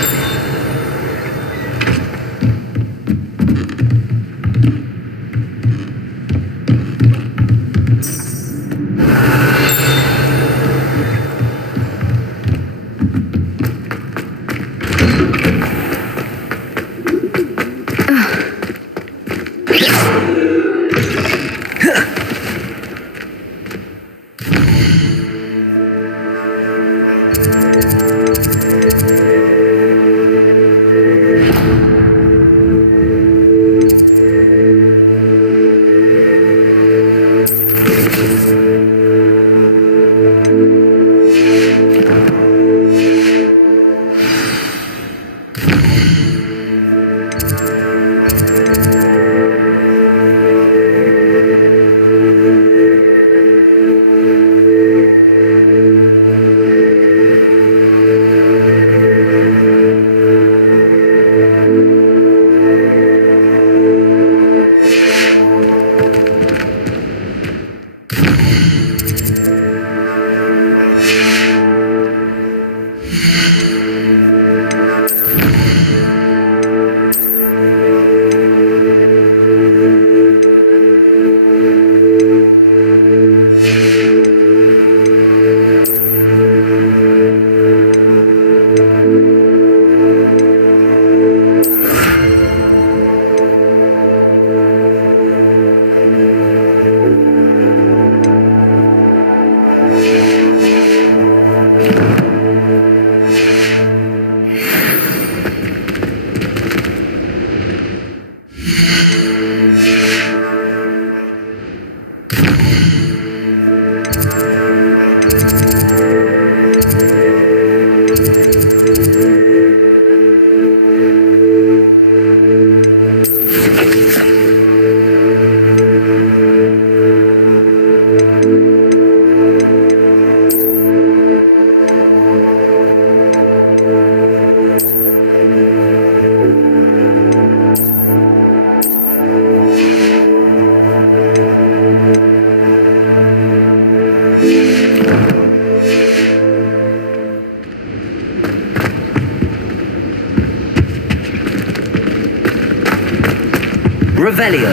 Revelio.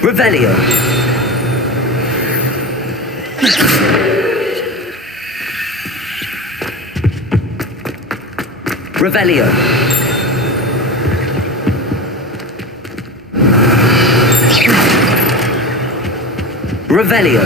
Revelio. Revelio. Revelio.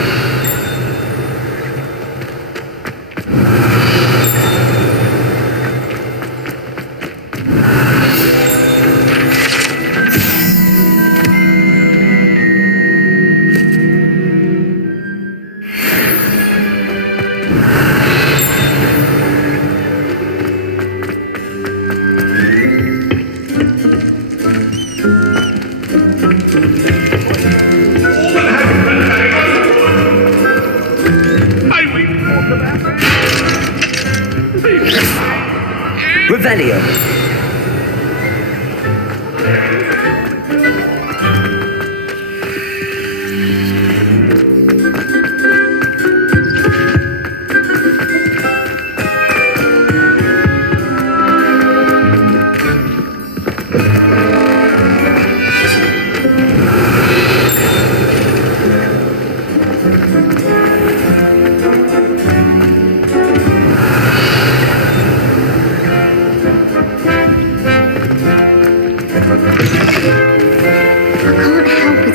Revelio.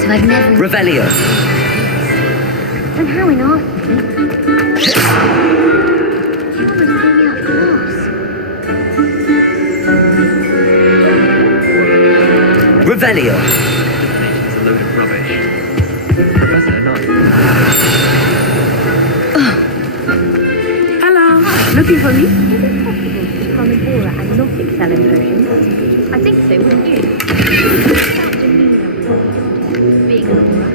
I've never... Revelio. And how in art? You almost threw me out class. Revelio. It's a load of rubbish. Professor, no. Hello, looking for me? Is it possible to become an aura and not excel in potions? I think so, wouldn't you? Being an aura,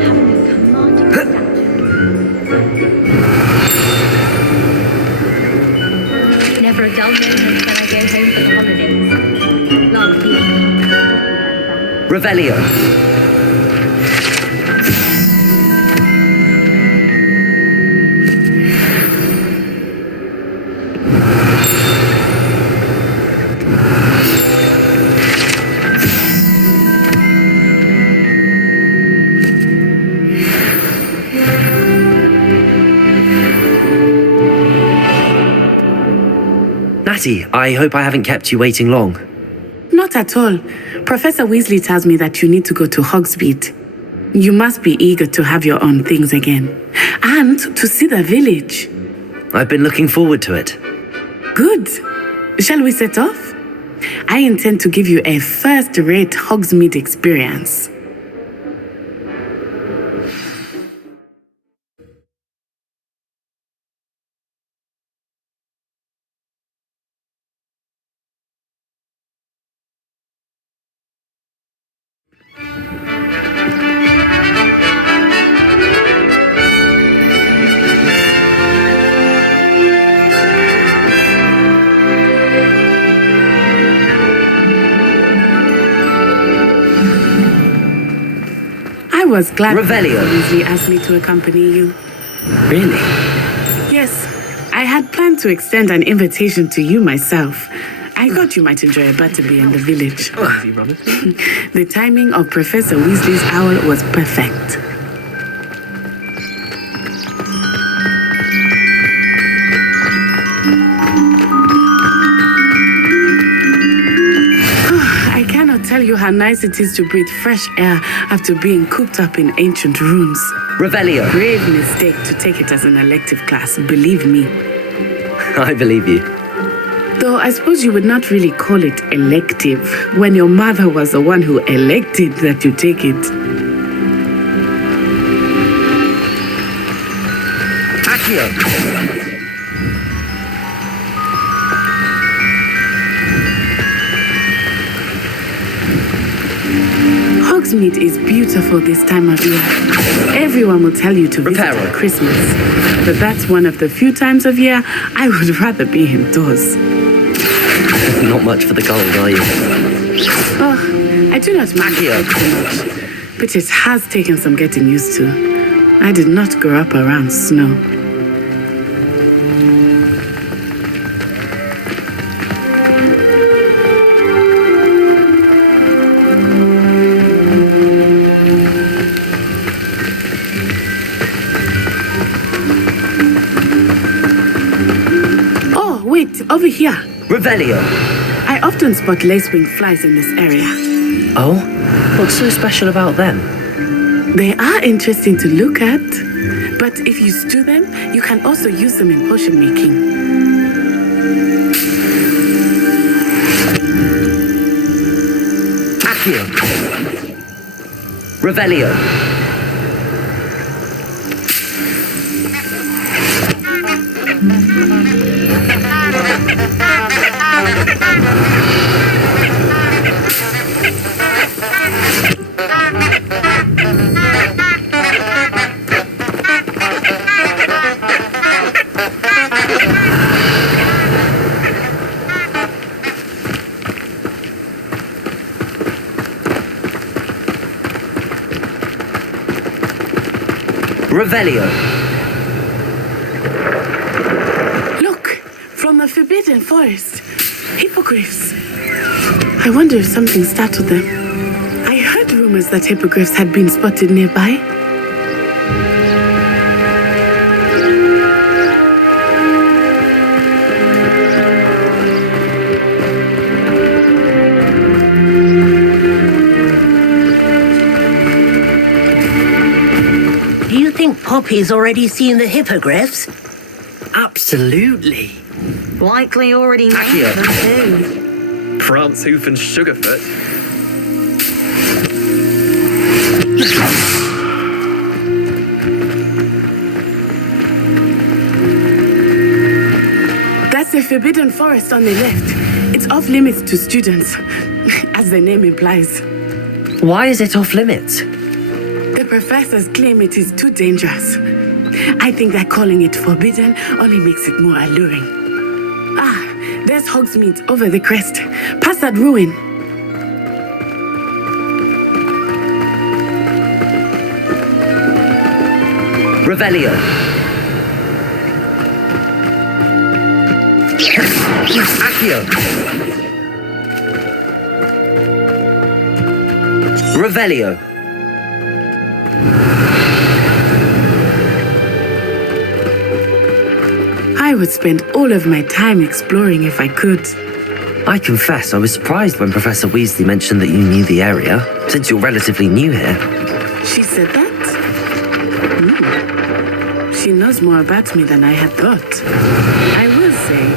having a commanding stature. Never a dull moment until I go home for the holidays. Last year, Revelio. Natty, I hope I haven't kept you waiting long. Not at all. Professor Weasley tells me that you need to go to Hogsmeade. You must be eager to have your own things again. And to see the village. I've been looking forward to it. Good. Shall we set off? I intend to give you a first-rate Hogsmeade experience. I was glad Revelio. Weasley asked me to accompany you. Really? Yes, I had planned to extend an invitation to you myself. I thought you might enjoy a butterbeer in the village. The timing of Professor Weasley's owl was perfect. I cannot tell you how nice it is to breathe fresh air after being cooped up in ancient rooms. Revelio. Grave mistake to take it as an elective class, believe me. I believe you. Though I suppose you would not really call it elective when your mother was the one who elected that you take it. Accio. Hogsmeade is beautiful this time of year. Everyone will tell you to visit at Christmas. But that's one of the few times of year I would rather be indoors. Not much for the cold, are you? Oh, I do not mind it too much. But it has taken some getting used to. I did not grow up around snow. Over here. Revelio. I often spot lacewing flies in this area. Oh? What's so special about them? They are interesting to look at. But if you stew them, you can also use them in potion making. Accio. Revelio. Revelio. Look, from the Forbidden Forest. Hippogriffs. I wonder if something startled them. I heard rumors that hippogriffs had been spotted nearby. Do you think Poppy's already seen the hippogriffs? Absolutely. Likely already knows them too. Prance, Hoof and Sugarfoot. That's the Forbidden Forest on the left. It's off limits to students, as the name implies. Why is it off limits? The professors claim it is too dangerous. I think that calling it forbidden only makes it more alluring. Ah, there's Hogsmeade over the crest. Past that ruin. Revelio. Accio. Revelio. I would spend all of my time exploring if I could. I confess I was surprised when Professor Weasley mentioned that you knew the area, since you're relatively new here. She said that? She knows more about me than I had thought. I will say,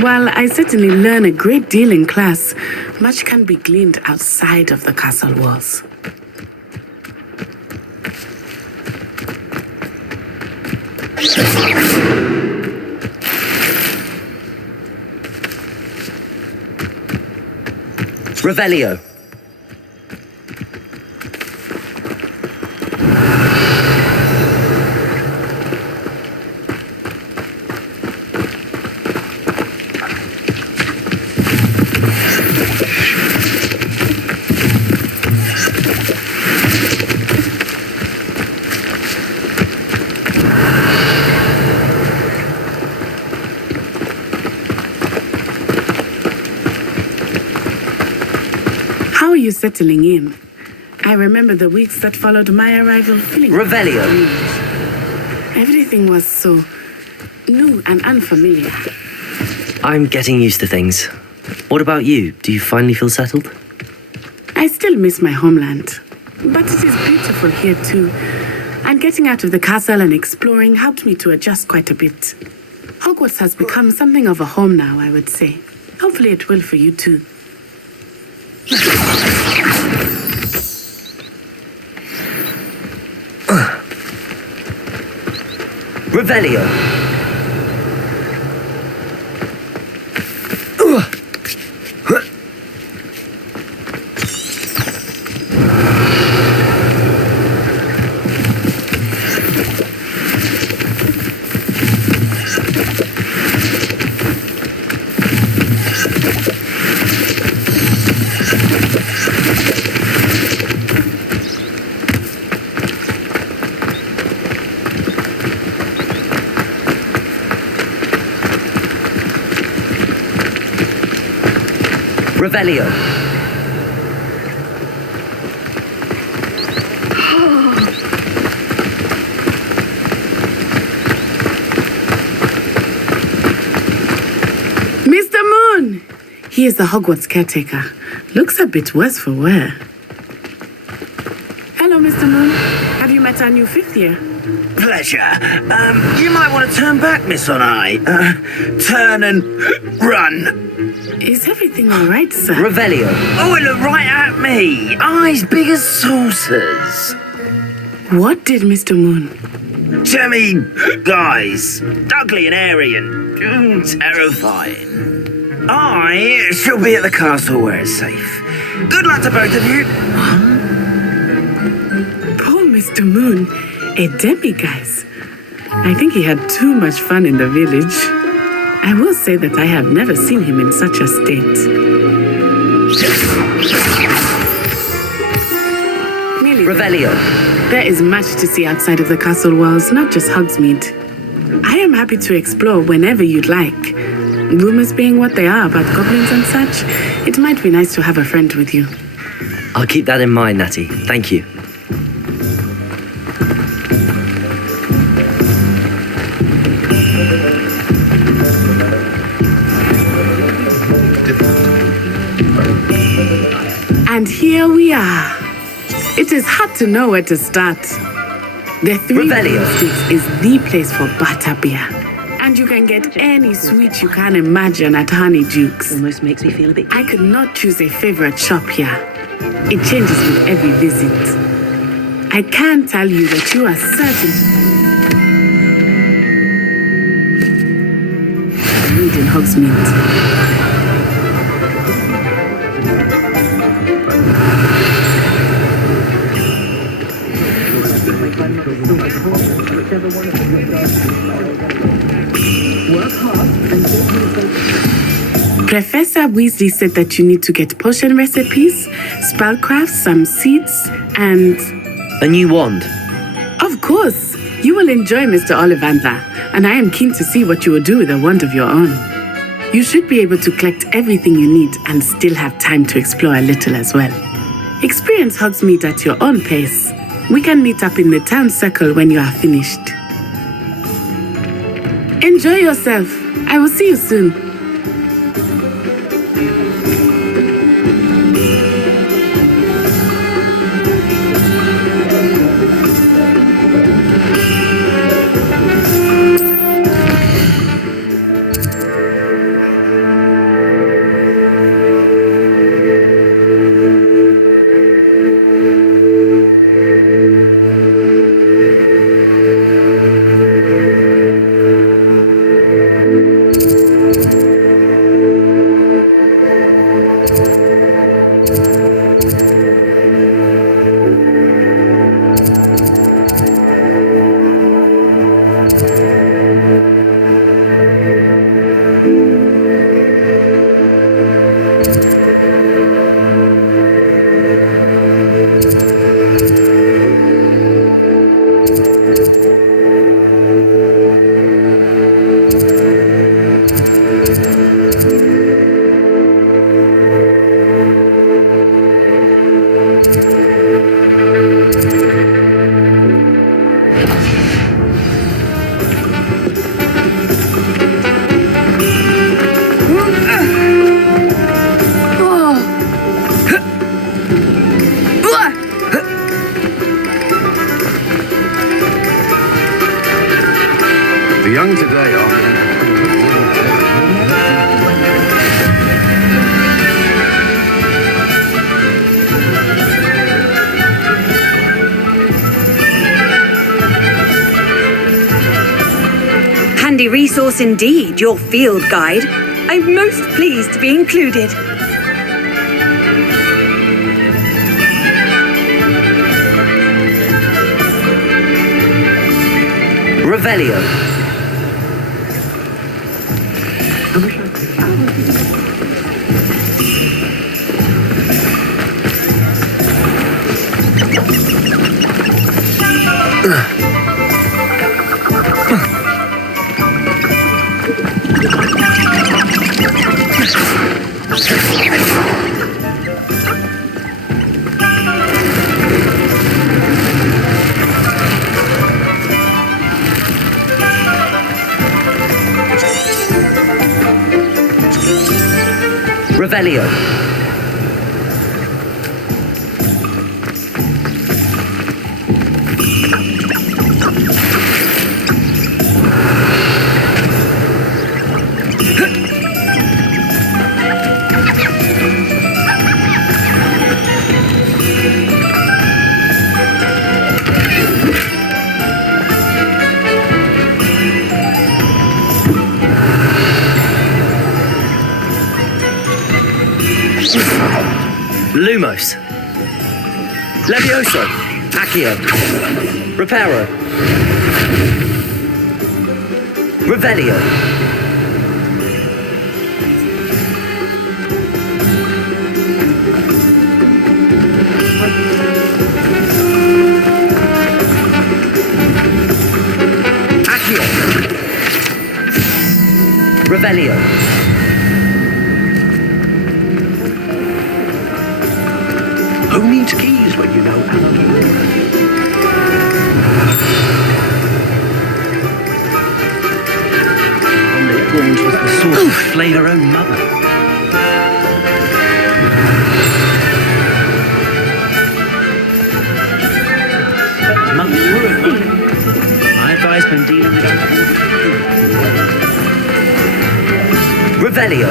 while I certainly learn a great deal in class, much can be gleaned outside of the castle walls. Revelio. How are you settling in? I remember the weeks that followed my arrival feeling... Revelio. Everything was so new and unfamiliar. I'm getting used to things. What about you? Do you finally feel settled? I still miss my homeland, but it is beautiful here too. And getting out of the castle and exploring helped me to adjust quite a bit. Hogwarts has become something of a home now, I would say. Hopefully it will for you too. Revelio. Revelio. Mr. Moon! He is the Hogwarts caretaker. Looks a bit worse for wear. Hello, Mr. Moon. Have you met our new fifth year? Pleasure. You might want to turn back, Miss Onai. Turn and run. Is everything all right, sir? Revelio. Oh, it looked right at me. Eyes big as saucers. What did Mr. Moon? Jemmy, guys. Ugly and airy and terrifying. I shall be at the castle where it's safe. Good luck to both of you. Poor Mr. Moon. A demiguise. I think he had too much fun in the village. I will say that I have never seen him in such a state. Revelio. There is much to see outside of the castle walls, not just Hogsmeade. I am happy to explore whenever you'd like. Rumors being what they are about goblins and such, it might be nice to have a friend with you. I'll keep that in mind, Natty. Thank you. And here we are. It is hard to know where to start. The Three Broomsticks is the place for butterbeer. And you can get any sweet you can imagine at Honeyduke's. Almost makes me feel a bit... I could not choose a favorite shop here. It changes with every visit. I can tell you that you are certain to read in Hogsmeade. Professor Weasley said that you need to get potion recipes, spellcrafts, some seeds, and... a new wand. Of course! You will enjoy Mr. Ollivander, and I am keen to see what you will do with a wand of your own. You should be able to collect everything you need and still have time to explore a little as well. Experience Hogsmeade at your own pace. We can meet up in the town circle when you are finished. Enjoy yourself. I will see you soon. The young today are... Handy resource indeed, your field guide. I'm most pleased to be included. Revelio. Revelio. Lumos. Levioso. Accio. Reparo. Revelio. Accio. Revelio. Who needs keys when you know anarchy? Grange was the sort to flay her own mother. Mother's ruined. I advise when dealing with Revelio.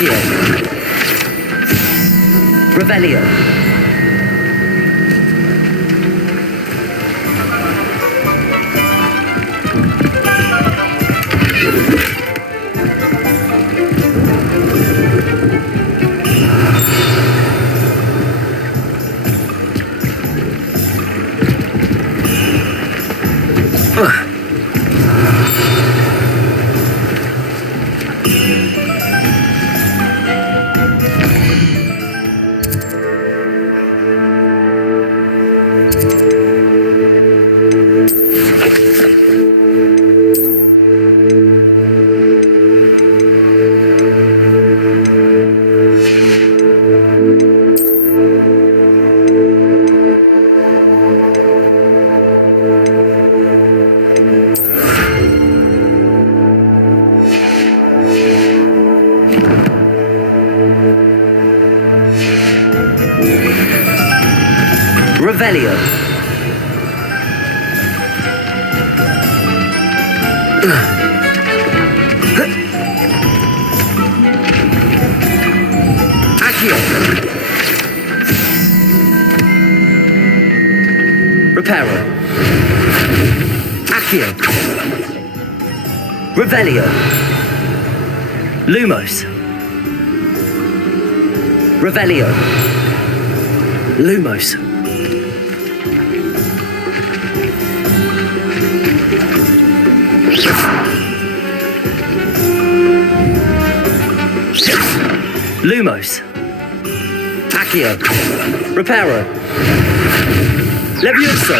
Accio. Revelio. Revelio. Accio. Reparo. Accio. Revelio. Lumos. Revelio. Lumos. Lumos. Accio. Reparo. Levioso.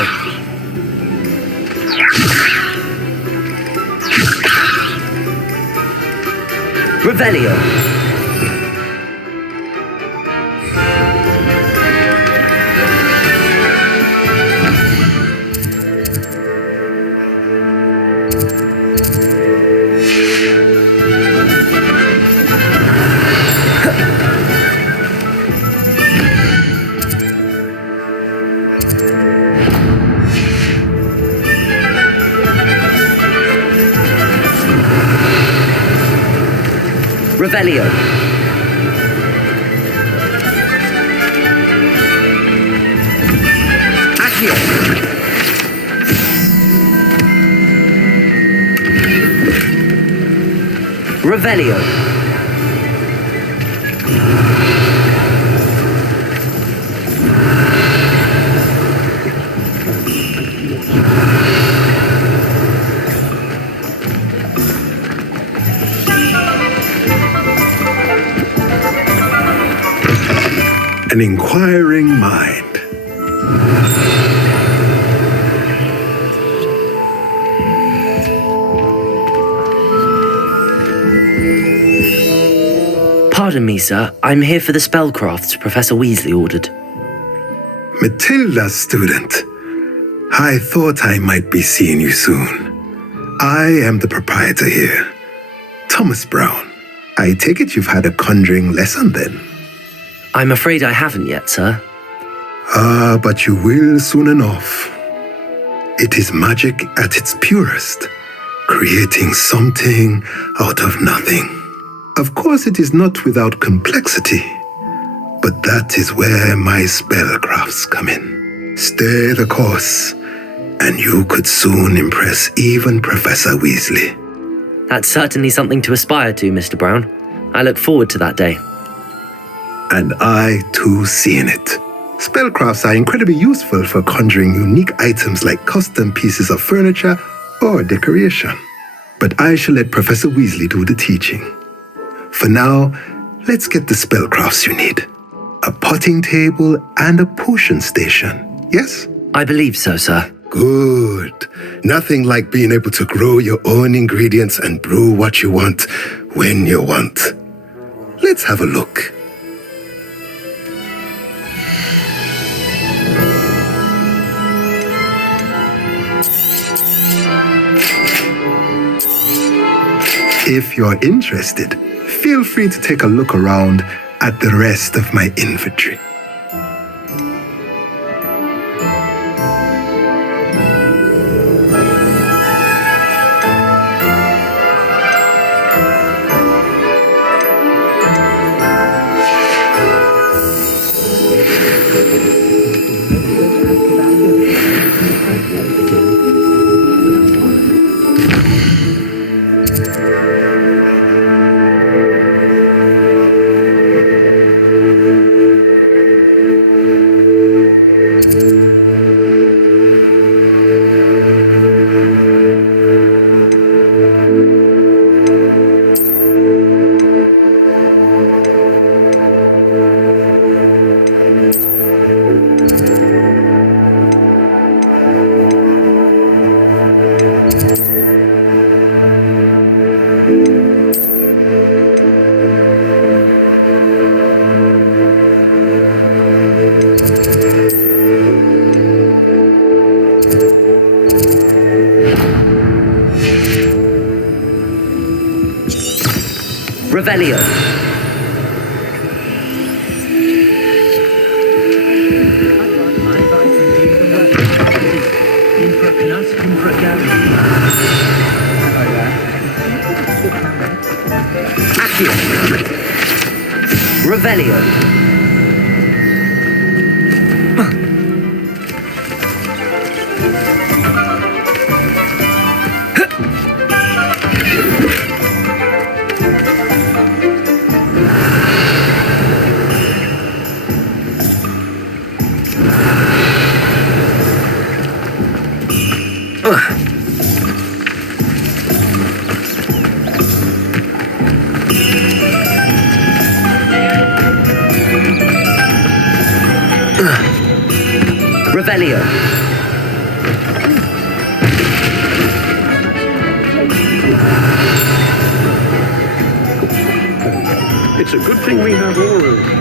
Revelio. Revelio. Accio. Revelio. an inquiring mind. Pardon me, sir. I'm here for the spellcrafts Professor Weasley ordered. Matilda, student. I thought I might be seeing you soon. I am the proprietor here, Thomas Brown. I take it you've had a conjuring lesson then? I'm afraid I haven't yet, sir. But you will soon enough. It is magic at its purest, creating something out of nothing. Of course, it is not without complexity, but that is where my spellcrafts come in. Stay the course, and you could soon impress even Professor Weasley. That's certainly something to aspire to, Mr. Brown. I look forward to that day. And I, too, see in it. Spellcrafts are incredibly useful for conjuring unique items like custom pieces of furniture or decoration. But I shall let Professor Weasley do the teaching. For now, let's get the spellcrafts you need. A potting table and a potion station, yes? I believe so, sir. Good. Nothing like being able to grow your own ingredients and brew what you want when you want. Let's have a look. If you're interested, feel free to take a look around at the rest of my inventory. Revelio. Accio. Revelio. Revelio. It's a good thing we have auras.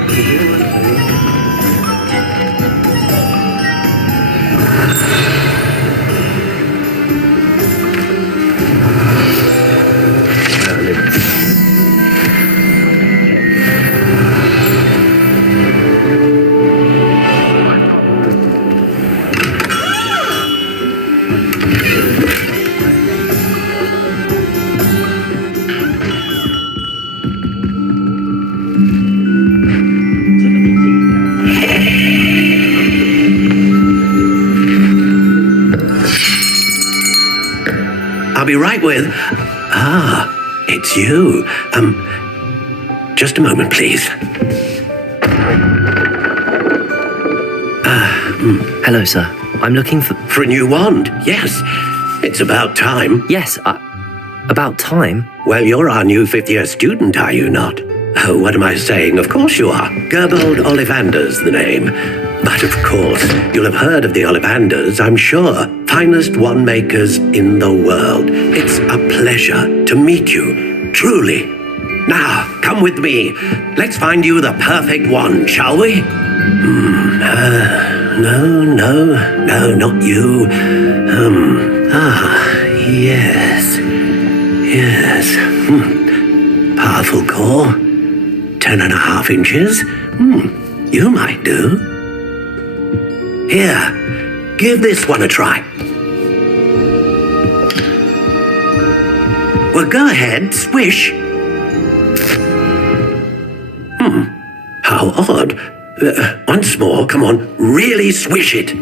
I'll be right with... Ah, it's you. Just a moment, please. Hello, sir. I'm looking for... For a new wand, yes. It's about time. Yes, about time? Well, you're our new fifth-year student, are you not? Oh, what am I saying? Of course you are. Gerbold Ollivanders, the name. But of course, you'll have heard of the Ollivanders, I'm sure. Finest wand makers in the world. It's a pleasure to meet you, truly. Now, come with me. Let's find you the perfect wand, shall we? No, not you. Yes. Powerful core. 10.5 inches. You might do. Here, give this one a try. Well, go ahead, swish. How odd. Once more, come on, really swish it.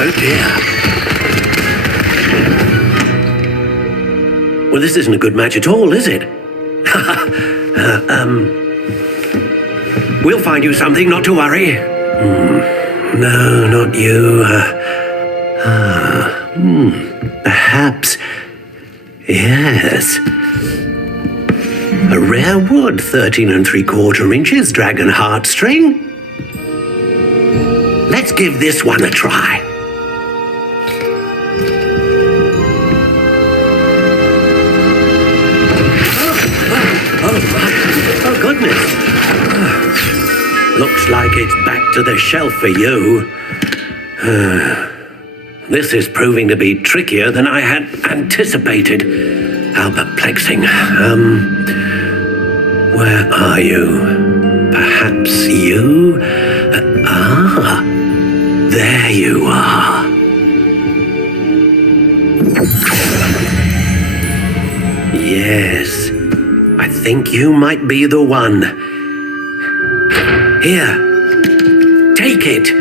Oh dear. Well, this isn't a good match at all, is it? We'll find you something, not to worry. No, not you. Perhaps. Yes. A rare wood, 13 3/4 inches, dragon heartstring. Let's give this one a try. Oh, goodness. Looks like it's back to the shelf for you. This is proving to be trickier than I had anticipated. How perplexing. Where are you? Perhaps you? There you are. Yes, I think you might be the one. Here, take it.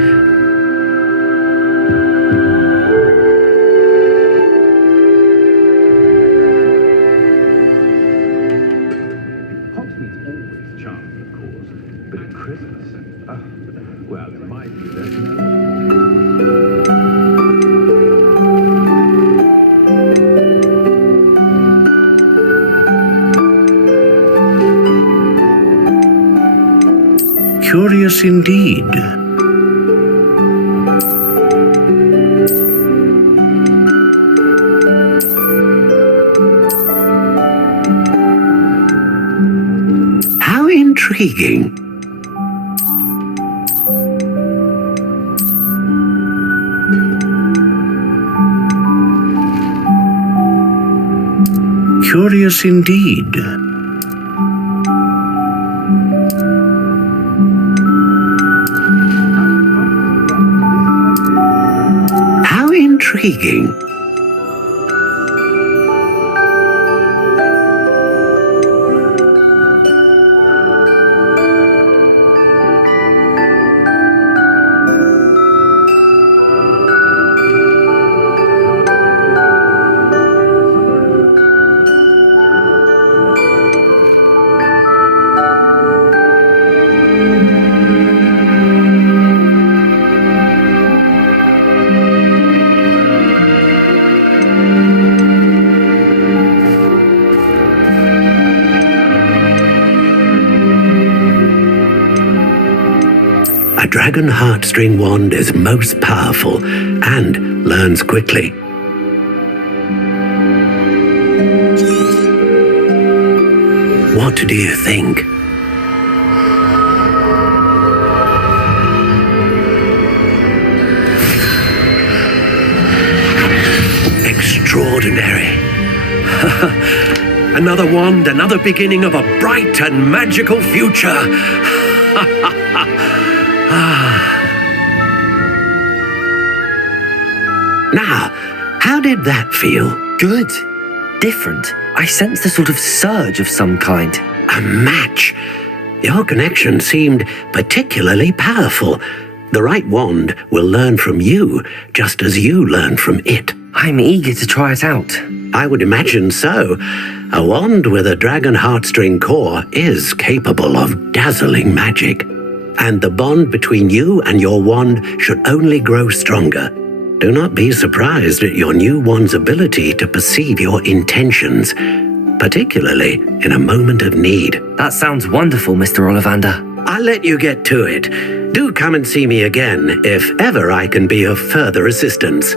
Curious indeed. How intriguing. Curious indeed. How intriguing. A dragon heartstring wand is most powerful and learns quickly. What do you think? Extraordinary. Another wand, another beginning of a bright and magical future. Now, how did that feel? Good. Different. I sensed a sort of surge of some kind. A match. Your connection seemed particularly powerful. The right wand will learn from you, just as you learn from it. I'm eager to try it out. I would imagine so. A wand with a dragon heartstring core is capable of dazzling magic. And the bond between you and your wand should only grow stronger. Do not be surprised at your new one's ability to perceive your intentions, particularly in a moment of need. That sounds wonderful, Mr. Ollivander. I'll let you get to it. Do come and see me again if ever I can be of further assistance.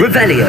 Revelio.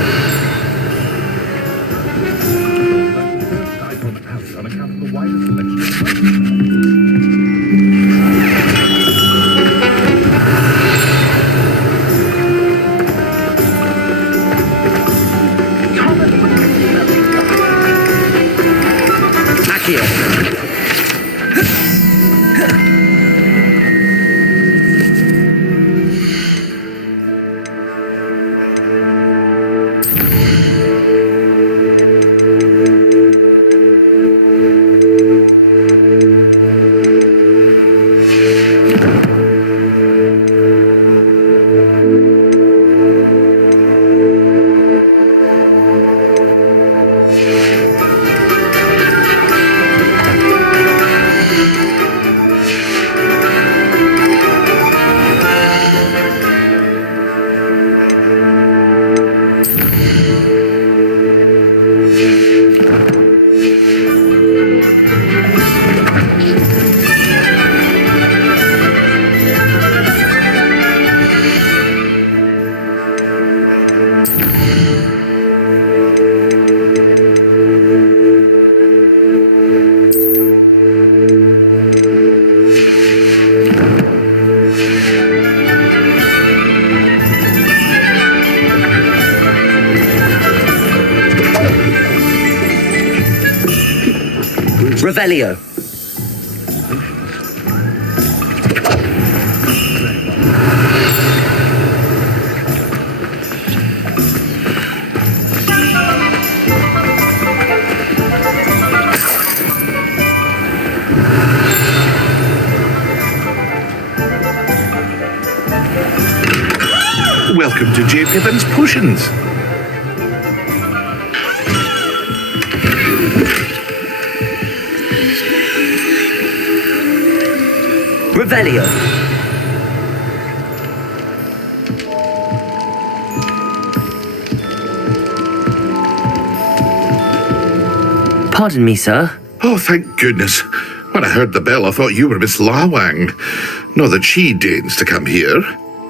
Revelio. Welcome to J. Pippin's Potions. Revelio. Pardon me, sir. Oh, thank goodness. When I heard the bell, I thought you were Miss Lawang. Not that she deigns to come here.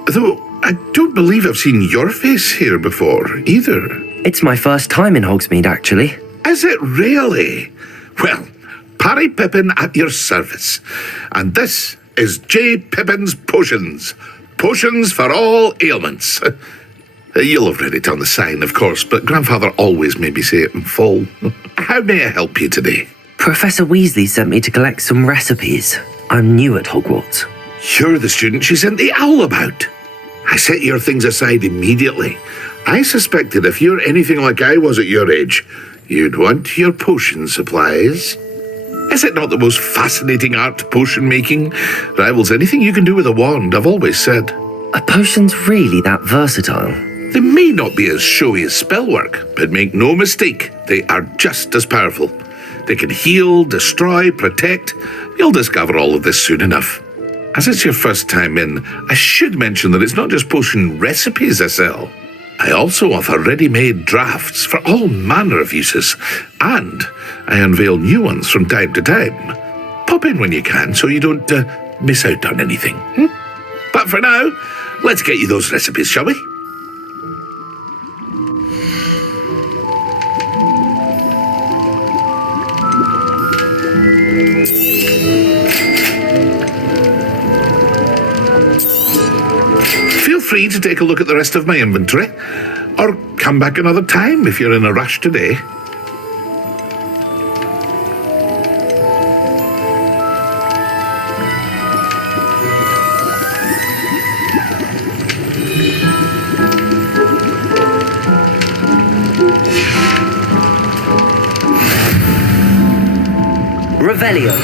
Though I don't believe I've seen your face here before, either. It's my first time in Hogsmeade, actually. Is it really? Well, Parry Pippin at your service. And this is J. Pippin's Potions. Potions for all ailments. You'll have read it on the sign, of course, but Grandfather always made me say it in full. How may I help you today? Professor Weasley sent me to collect some recipes. I'm new at Hogwarts. You're the student she sent the owl about. I set your things aside immediately. I suspected if you're anything like I was at your age, you'd want your potion supplies. Is it not the most fascinating art, potion making? Rivals anything you can do with a wand, I've always said. Are potions really that versatile? They may not be as showy as spellwork, but make no mistake, they are just as powerful. They can heal, destroy, protect. You'll discover all of this soon enough. As it's your first time in, I should mention that it's not just potion recipes I sell. I also offer ready-made drafts for all manner of uses, and I unveil new ones from time to time. Pop in when you can so you don't miss out on anything. But for now, let's get you those recipes, shall we? Feel free to take a look at the rest of my inventory, or come back another time if you're in a rush today. Revelio.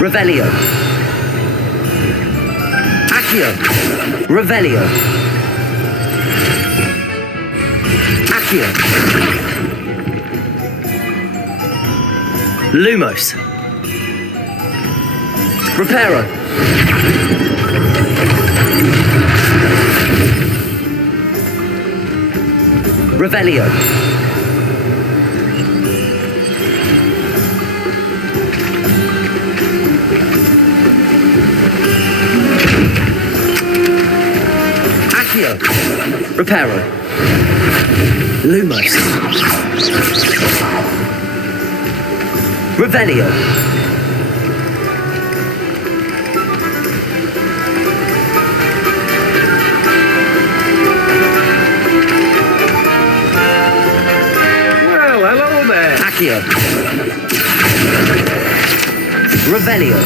Revelio. Accio. Revelio. Accio. Lumos. Reparo. Revelio. Accio. Reparo. Lumos. Revelio. Well, hello there. Accio. Revelio.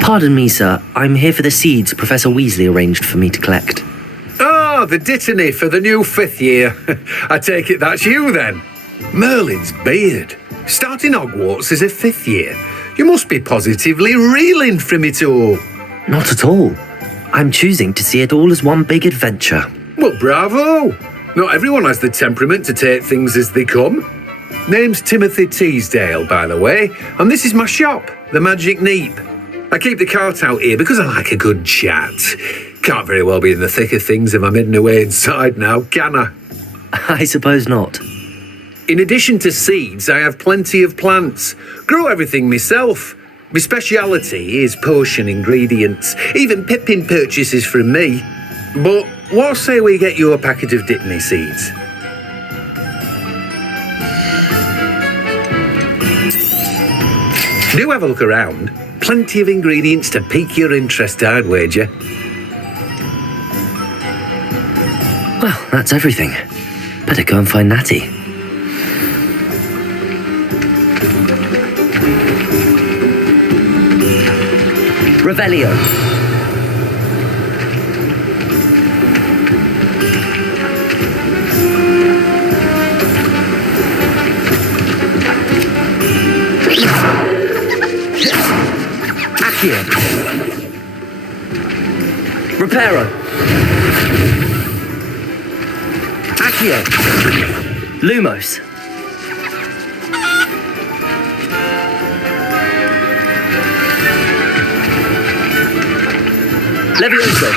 Pardon me, sir. I'm here for the seeds Professor Weasley arranged for me to collect. Oh, the dittany for the new 5th year. I take it that's you then. Merlin's beard. Starting Hogwarts as a 5th year. You must be positively reeling from it all. Not at all. I'm choosing to see it all as one big adventure. Well, bravo. Not everyone has the temperament to take things as they come. Name's Timothy Teasdale, by the way, and this is my shop, the Magic Neep. I keep the cart out here because I like a good chat. Can't very well be in the thick of things if I'm hidden away inside now, can I? I suppose not. In addition to seeds, I have plenty of plants. Grow everything myself. My speciality is potion ingredients. Even Pippin purchases from me. But what say we get you a packet of Dittany seeds? Do have a look around. Plenty of ingredients to pique your interest, I'd wager. Well, that's everything. Better go and find Natty. Revelio. Accio. Reparo. Accio. Lumos. Levioso.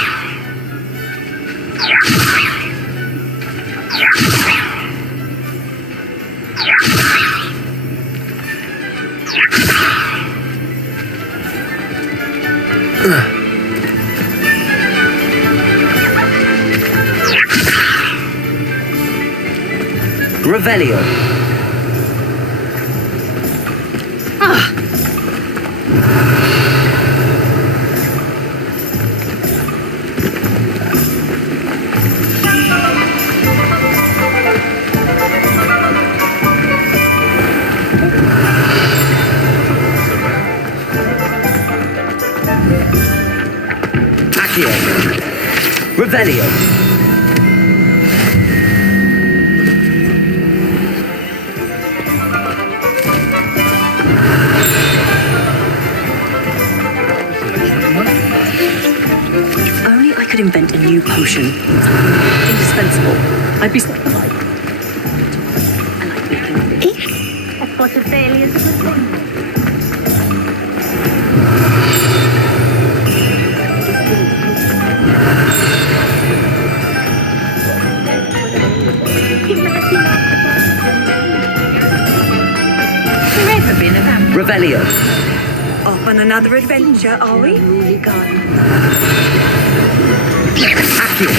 Revelio. Accio. Revelio. If only I could invent a new potion. Indispensable. I'd be satisfied. A pot of failures is a thing. Never been a vampire. Revelio. Off on another adventure, are we? Accio.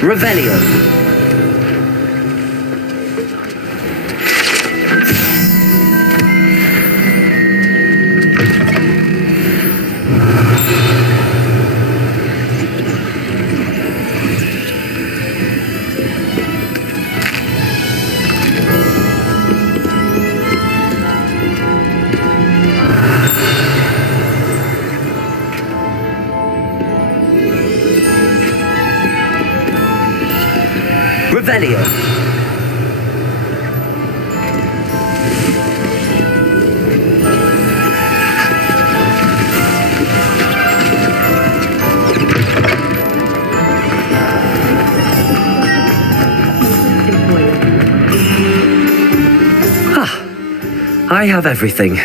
Revelio. Revelio. I have everything.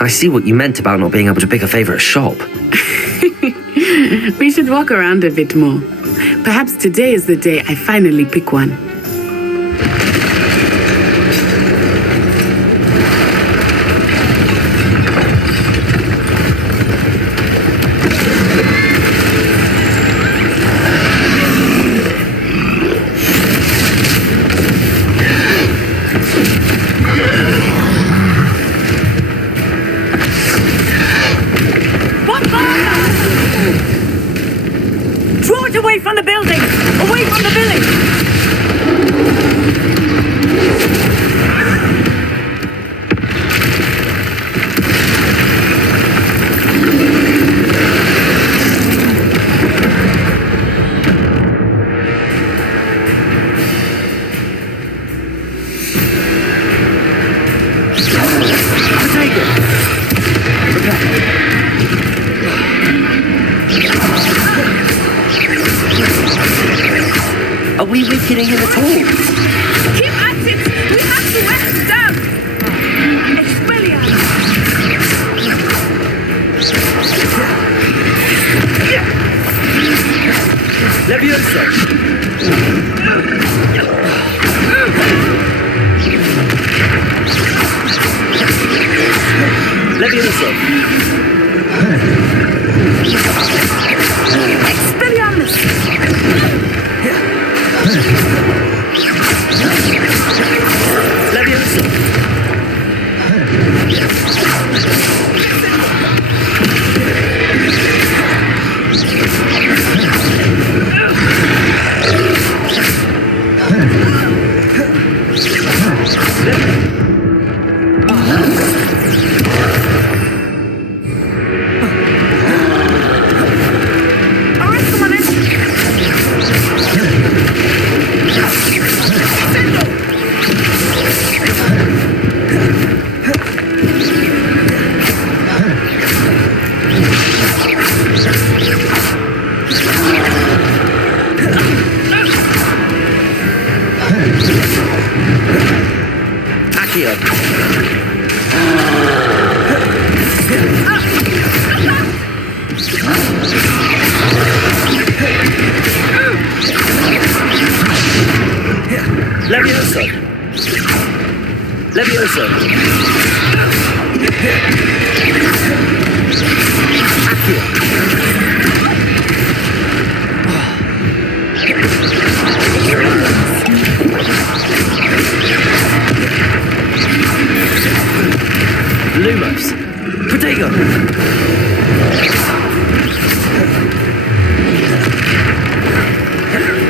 I see what you meant about not being able to pick a favorite shop. We should walk around a bit more. Perhaps today is the day I finally pick one. Draw it away from the building! Away from the village! Are we weakening him at all? Keep at it! We have to wear him down! Expelliarmus! Levioso! Levioso! Expelliarmus! Levioso!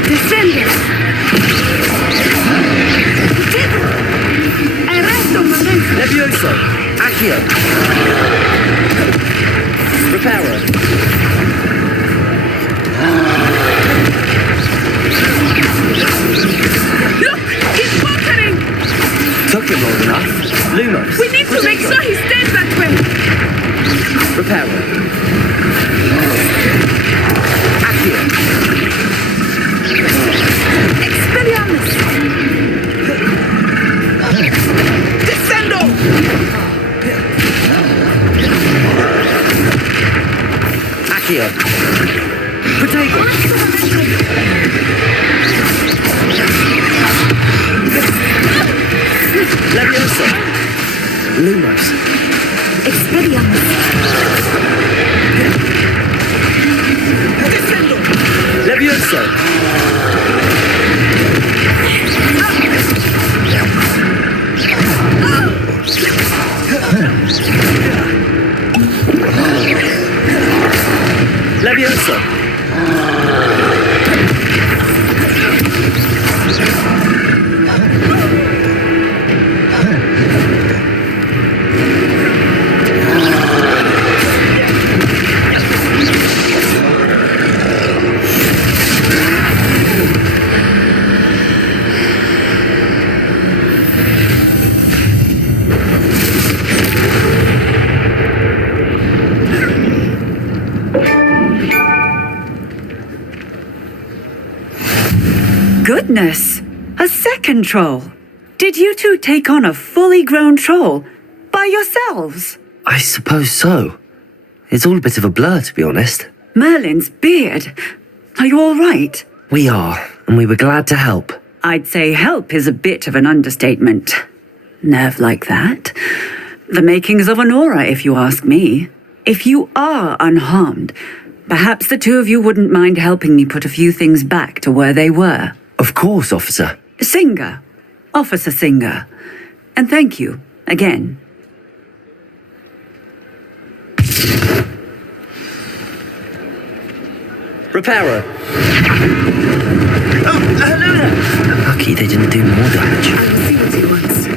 Descende. Arresto un momento. Levioso! Accio! Reparo! Look, he's watering. Took him long enough. Lumos! We need to make sure he stays that way. Reparo! Accio! Expelliarmus. Descendo. Accio! Potato! Levioso! Lumos! Expelliarmus. Levioso! Levioso! Goodness! A second troll! Did you two take on a fully grown troll by yourselves? I suppose so. It's all a bit of a blur, to be honest. Merlin's beard. Are you all right? We are, and we were glad to help. I'd say help is a bit of an understatement. Nerve like that. The makings of an aura, if you ask me. If you are unharmed, perhaps the two of you wouldn't mind helping me put a few things back to where they were. Of course, officer. Singer. Officer Singer. And thank you, again. Reparo! Oh, hello there! Lucky they didn't do more damage. I'll see what it wants.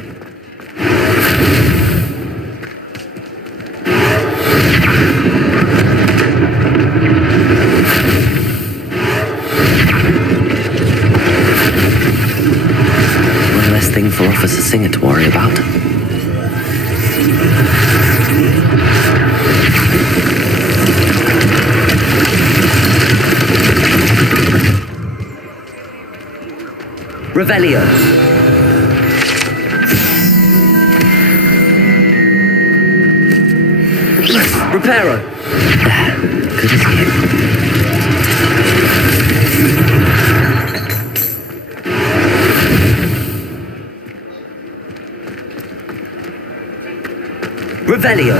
One less thing for Officer Singer to worry about. Revelio. Reparo. Good as new. Revelio.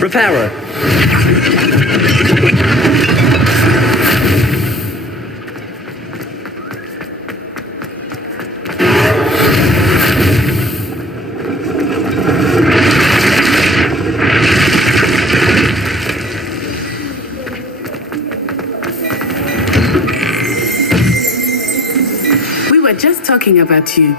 Reparo. We were just talking about you.